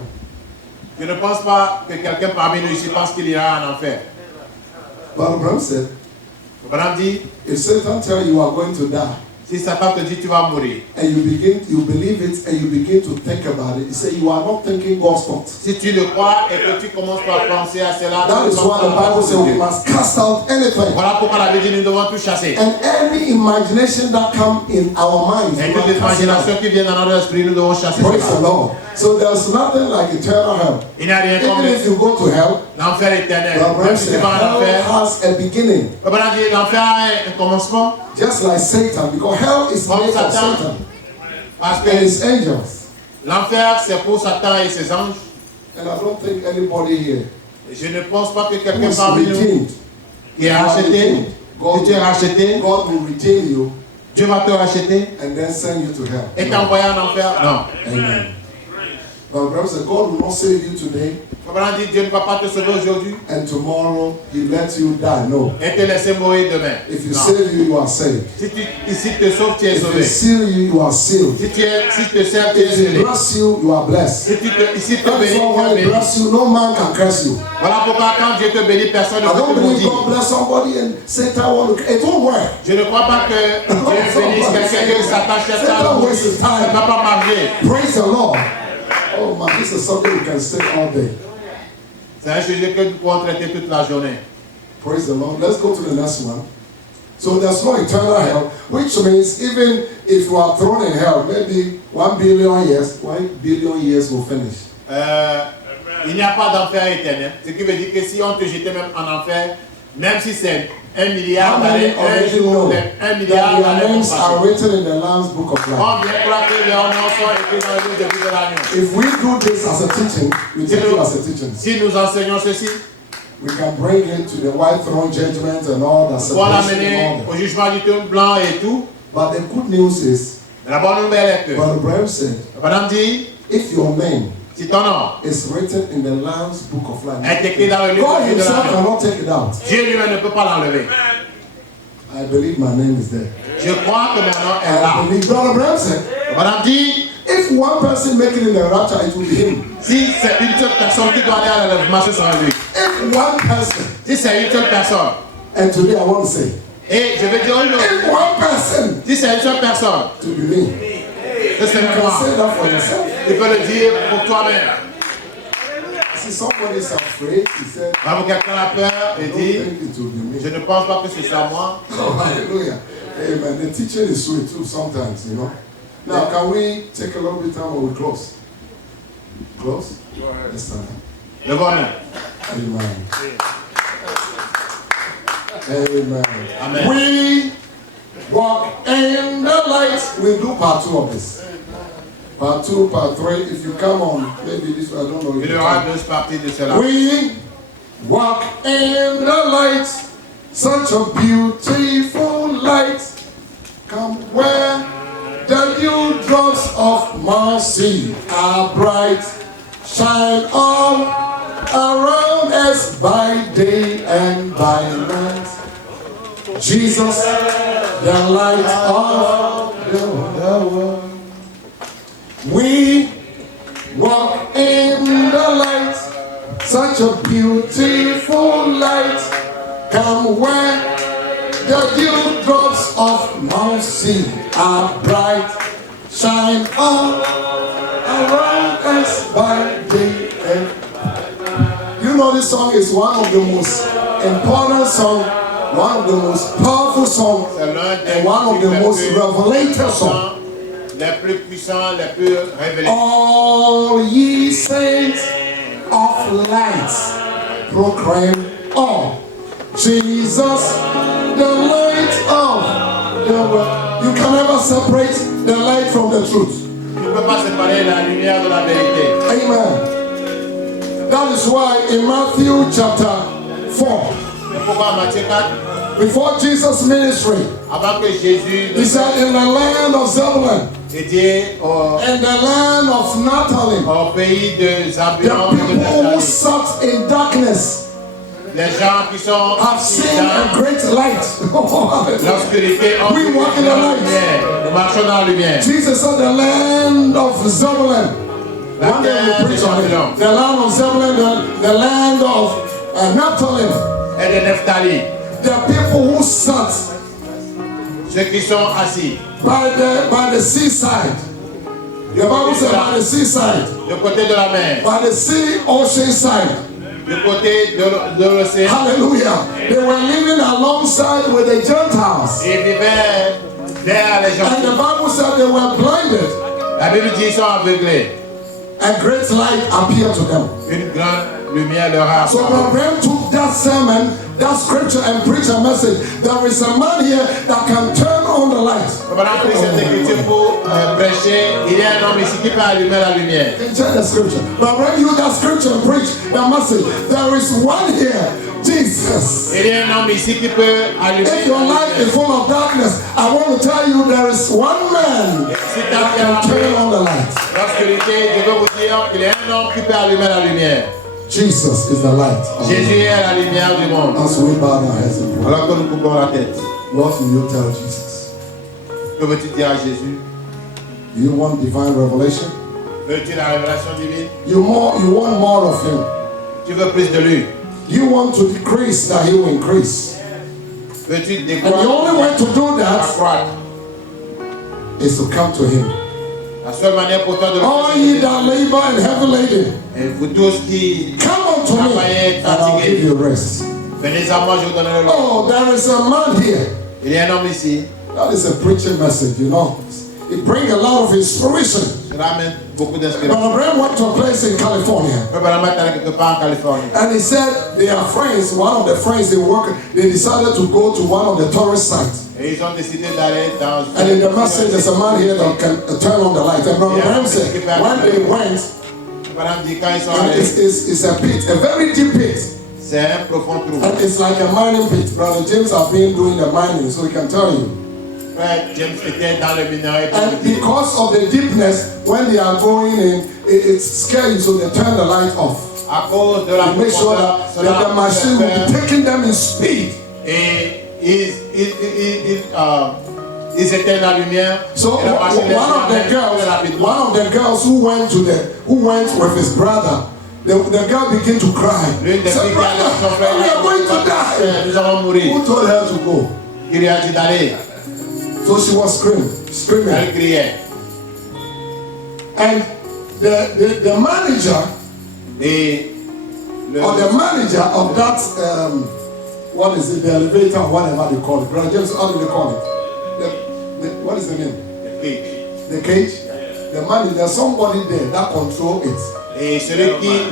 Je ne pense pas que quelqu'un parmi nous ici pense qu'il ira en enfer. But Abraham said, Abraham dit, if Satan tell you are going to die, si Si Satan te dit tu vas mourir, and you believe it, and you begin to think about it, you say you are not thinking God's thoughts. si tu le crois et que tu commences par penser à cela, That is why the Bible says we must cast out anything. voilà pourquoi la Bible dit nous devons tout chasser. And any imagination that comes in our minds, Et we toute must cast it out. imagination qui vient dans notre esprit, nous devons chasser Praise the cela. Lord. So there's nothing like eternal hell. Il n'y a rien comme Even if you go to hell, l'enfer éternel. the Même Bible si tu says vas en hell enfer, has a beginning, l'enfer a un commencement. just like Satan, because hell is Comme made of Satan. Satan Parce and que his angels. l'enfer, c'est pour Satan et ses anges. And I don't think anybody here Je ne pense pas que who quelqu'un is parmi nous redeemed, qui est racheté, si tu es racheté, God will redeem you Dieu va te racheter and then send you to hell. et t'envoyer en enfer. Non. Amen. But brother said, God will not save you today Abraham dit Dieu ne va pas te sauver aujourd'hui and tomorrow He lets you die. No. et te laisser mourir demain. If you Non. save you, you are saved. Si te sauves, tu es If He sauvé. seal you, you are sealed. Si te sers, tu es If He scellé. bless you, you are blessed. Si te That's bénit, why tu when es He béni. bless you, no man can curse you. Voilà pourquoi quand Dieu te bénit, personne ne I peut don't te believe maudire. God bless somebody and Satan won't look. It won't work. Je ne crois pas que Dieu bénisse quelqu'un que Satan cherche à Satan mourir. wastes his Ça ne time. va pas marcher. Praise the Lord. Oh man, this is something we can say all day. C'est un sujet que nous pouvons traiter toute la journée. Praise the Lord. Let's go to the next one. So there's no eternal hell, which means even if you are thrown in hell, maybe 1 billion years, 1 billion years will finish. Il n'y a pas d'enfer éternel. Ce qui veut dire que si on te jetait même en enfer, même si c'est 1 milliard How many d'années, un already jour, know 1 that milliard their d'années vont names are passer. written in the Lamb's Book of Life? Combien croient que leurs noms sont écrits dans le livre de vie de l'agneau? If we do this as a teaching, we take it as a teaching. Si nous enseignons ceci, We can bring it to the white throne judgment and all that on va separation and all l'amener au that. jugement du trône blanc et tout. But the good news is, Mais la bonne nouvelle est que, Brother Brian said, Madame dit, if your name si ton nom is written in the Lamb's Book of Life, est écrit dans le livre God de vie de himself l'agneau, cannot take it out. Dieu lui-même ne peut pas l'enlever. I believe my name is there. Je crois que mon nom est là. I believe Brother Brian said, Madame dit, if one person make it in the rapture, it will be him. si c'est une seule personne qui doit aller à l'enlèvement, ce sera lui. If one person, Si c'est une seule personne, and today I want to say, et je vais dire aujourd'hui, if one person si c'est une seule personne, to be me, ce serait you can moi. say that for yourself. Tu peux le dire pour toi-même. See, somebody is afraid. He said, Quand quelqu'un a peur I et don't dit, think it will be je me. ne pense pas que ce soit moi. Oh, hallelujah. Amen. The teaching is sweet too sometimes, you know. Now, can we take a little bit of time or we close? Close? Go ahead. Let's stand. Devant nous. Amen. Amen. Amen. We walk in the light. We do part 2 of this. Part 2, part 3. If you come on, maybe this I don't know. if Il y you aura come. 2 parties de cela. We walk in the light, such a beautiful light. Come where the dewdrops of mercy are bright, shine all around us by day and by night. Jesus, the light of the world. We walk in the light, such a beautiful light. Come where the dewdrops of mercy are bright, shine all around us by day and night. You know this song is one of the most important songs, one of the most powerful songs, C'est l'un des and one of the most musiques revelator songs. les plus puissants, les plus révélés. All ye saints of light, proclaim all. Jesus, the light of the world. You can never separate the light from the truth. Tu ne peux pas séparer la lumière de la vérité. Amen. That is why in Matthew chapter 4, C'est pourquoi Matthieu 4, before Jesus' ministry, avant que Jésus he said, in the land of Zebulun dédié and the land of Naphtali, au pays de the Zabulon et de people who Naphtali, sat in darkness les gens qui sont have seen a dans great light. l'obscurité ont We vu walk in the la light. lumière. Nous marchons dans la lumière. Jesus said the land of Zebulun. One day we preach on it. The land of Zebulun, the land of Naphtali. Et de Nephtali, The people who sat ceux qui sont assis by the seaside. The Bible said by the seaside. Du côté de la mer. By the sea ocean side. Du côté de l'océan. Hallelujah. They were living alongside with the Gentiles. Ils vivaient vers les gens. And the Bible said they were blinded. La Bible dit qu'ils sont aveuglés. A great light appeared to them. Une grande lumière leur a So apparu. Abraham took that sermon, that scripture, and preached a message. There is a man here that can turn on the light. Pendant que cette écriture pour prêcher, il y a un homme ici qui peut allumer la lumière. Can check the scripture. But Abraham used that scripture and preached the message. There is one here, Jesus. Il y a un homme ici qui peut allumer If your la life is lumière. full of darkness, I want to tell you there is one man that can turn on the light. L'obscurité, je veux vous dire qu'il y a un homme qui peut allumer la lumière. Jesus is the light. of the Jésus est la lumière du monde. world. As we bow our heads and pray, Alors que nous coupons la tête, what will you tell Jesus? que veux-tu dire à Jésus? Do you want divine revelation? Veux-tu la révélation divine? You want more of him. Tu veux plus de lui? You want to decrease that he will increase. Veux-tu And the décroître? only way to do that Accroître. is to come to him. La seule manière pour toi de le All ye that labor and heavy laden, et vous tous qui come unto me and I'll give you rest. venez à moi, je vous donnerai le repos. Oh, there is a man here. Il y a un homme ici. That is a preaching message, you know. It brings a lot of inspiration. Cela amène beaucoup But d'inspiration. Abraham went to a place in California. Frère Branham est allé quelque part en Californie. And he said their friends, one of the friends they work, they decided to go to one of the tourist sites. Et ils ont décidé d'aller dans. And in the message, there's a man here that can turn on the light. And Brother Abraham said, when they went, Branham dit quand ils sont and allés, it's a pit, a very deep pit. c'est un profond trou. And it's like a mining pit. Brother James have been doing the mining, so he can tell you. Frère James était dans le minerai. And because of the deepness, when they are going in, it's scary, so they turn the light off. À cause de la To make sure that the machine will be taking them in speed. Et ils étaient dans la lumière. So et la machine les amène one of the girls who went with his brother, the girl began to cry. L'une des Said, filles qui allait avec son brother, we are going to die. Nous allons mourir. Who told her to go? Il lui a dit d'aller. So she was screaming. Elle criait. And the manager, Et or the manager of that, what is it, the elevator, or whatever they call it. Brother James, how do they call it? What is the name? The cage? The manager, there's somebody there that controls it. Et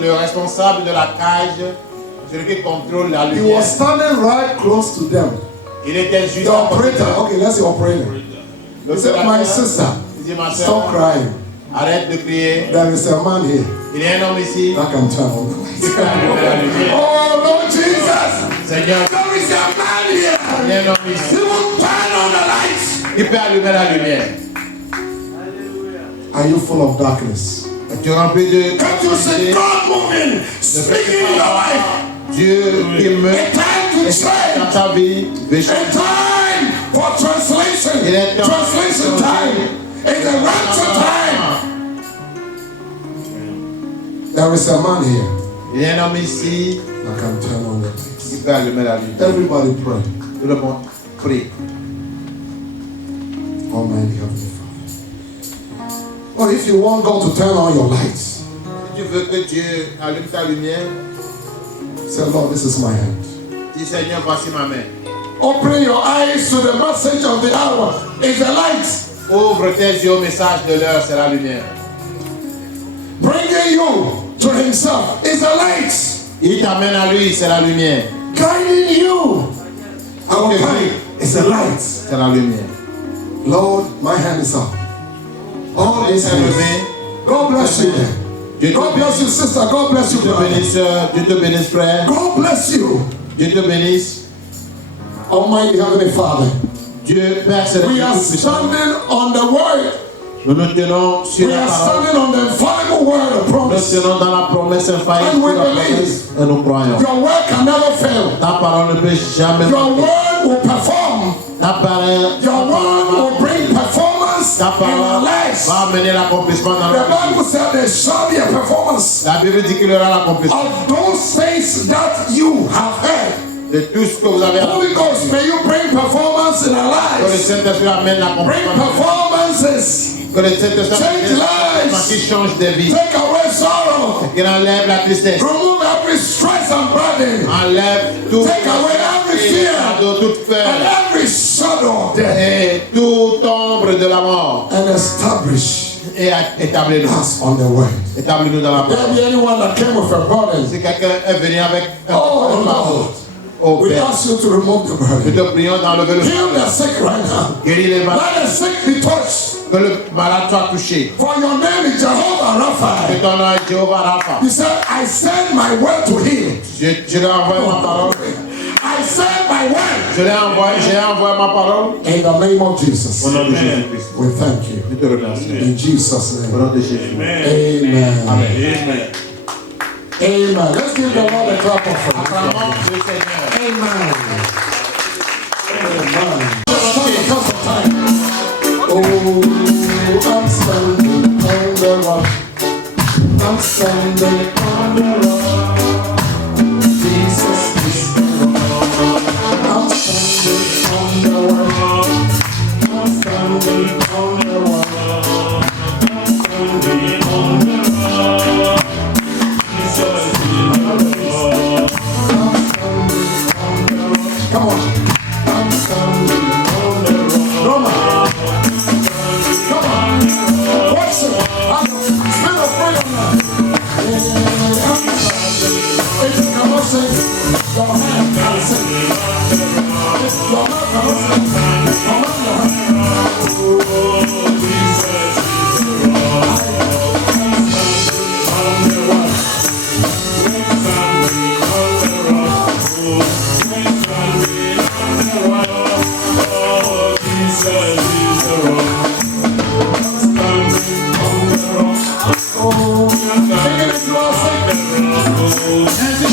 le responsable de la cage, celui qui contrôle la He lumière, was standing right close to them. il était juste The à côté operator, d'eux. okay, let's say operator. He said, my sister, Il dit, ma stop soeur, crying. arrête de crier. There is a man here Il y a un homme ici that can turn on the qui peut allumer la lumière. light. Oh, Lord Jesus, Seigneur, there is a man il y here. a un homme ici He will turn on the lights. qui peut allumer la lumière. Are you full of darkness? Tu es rempli de... Can't you see God moving, speaking in your life? Dieu qui me... A time to dans change. ta vie, veut A changer. time for translation. Il est temps. Translation time. It's a rapture time. There is a man here Il y a un homme ici that can turn on the qui lights. peut allumer la lumière. Everybody pray. Tout le monde prie. Almighty Heavenly Father. Well, if you want God to turn on your lights, Si tu veux que Dieu allume ta lumière, say, Lord, this is my hand. dis Seigneur, voici ma main. Open your eyes to the message of the hour. It's the light. Ouvre tes yeux au message de l'heure, c'est la lumière. Bringing you to Himself is the light. Il t'amène à lui, c'est la lumière. Guiding you. Our guide is the light. C'est la lumière. Lord, my hand is up. All these Main hands. levée. God bless you. Dieu God te bless you, sister. God bless you, Dieu te brother. bénisse, sœur. Dieu te bénisse, frère. God bless you, Dieu te bénisse. Almighty Heavenly Father. Dieu, Père We are Céleste, standing on the word. nous nous tenons sur We la are parole. standing on the infallible word of Nous promise. tenons dans la promesse infaillible And we de la believe. promesse et nous croyons. Your word can never fail. Ta parole ne peut jamais Your manquer. word will perform. Ta parole, Your word will bring performance ta in our parole lives. va amener l'accomplissement dans The notre vie. Bible said there shall be a performance La Bible dit qu'il y aura l'accomplissement of those things that you have heard. de tout ce que vous avez Holy Ghost, may you bring performance in our Que le lives. Saint-Esprit amène la Bring performances. Que le Saint-Esprit Change lives. qui change des vies. Take away sorrow. Qu'il enlève la tristesse. Remove every stress and burden. Enlève tout. Take away every fear. Toute peur. And every shadow of death. Et toute ombre de la mort. And establish Et établis-nous. us on the way. Établis-nous dans la There parole. be anyone that came with a burden. Si quelqu'un est venu avec un Oh fardeau, Lord, oh we Père, ask you to remove the nous burden. te prions d'enlever le Heal the fardeau. sick right now. Guéris les malades. Let the sick be touched. Que le malade soit touché. For your name is Jehovah Que Rapha. ton nom est Jéhovah Rapha. He said, I send my word to heal. Je lui envoie ma parole. I send my word. J'ai envoyé ma parole. In the name of Jesus, Au nom de Jésus-Christ. we thank you. Je te remercie. In Jesus' Au name. nom de Jésus. Amen. Amen. Amen. Let's give the Lord a clap of praise. Acclamons le Seigneur. Amen. Amen. Just take a couple of time. Oh, I'm standing on the rock. I'm standing on the rock. Jesus is the rock. I'm standing on the rock. I'm standing on the rock. I'm standing on the rock. Jesus is the rock. I'm standing on the rock. Come on. I'm standing on the rock. Roma. Come on. Worship. I'm still a prayer now. If you cannot sing, your hand can sing. If your mouth cannot sing, command your hand. Oh, sing it if you are sick.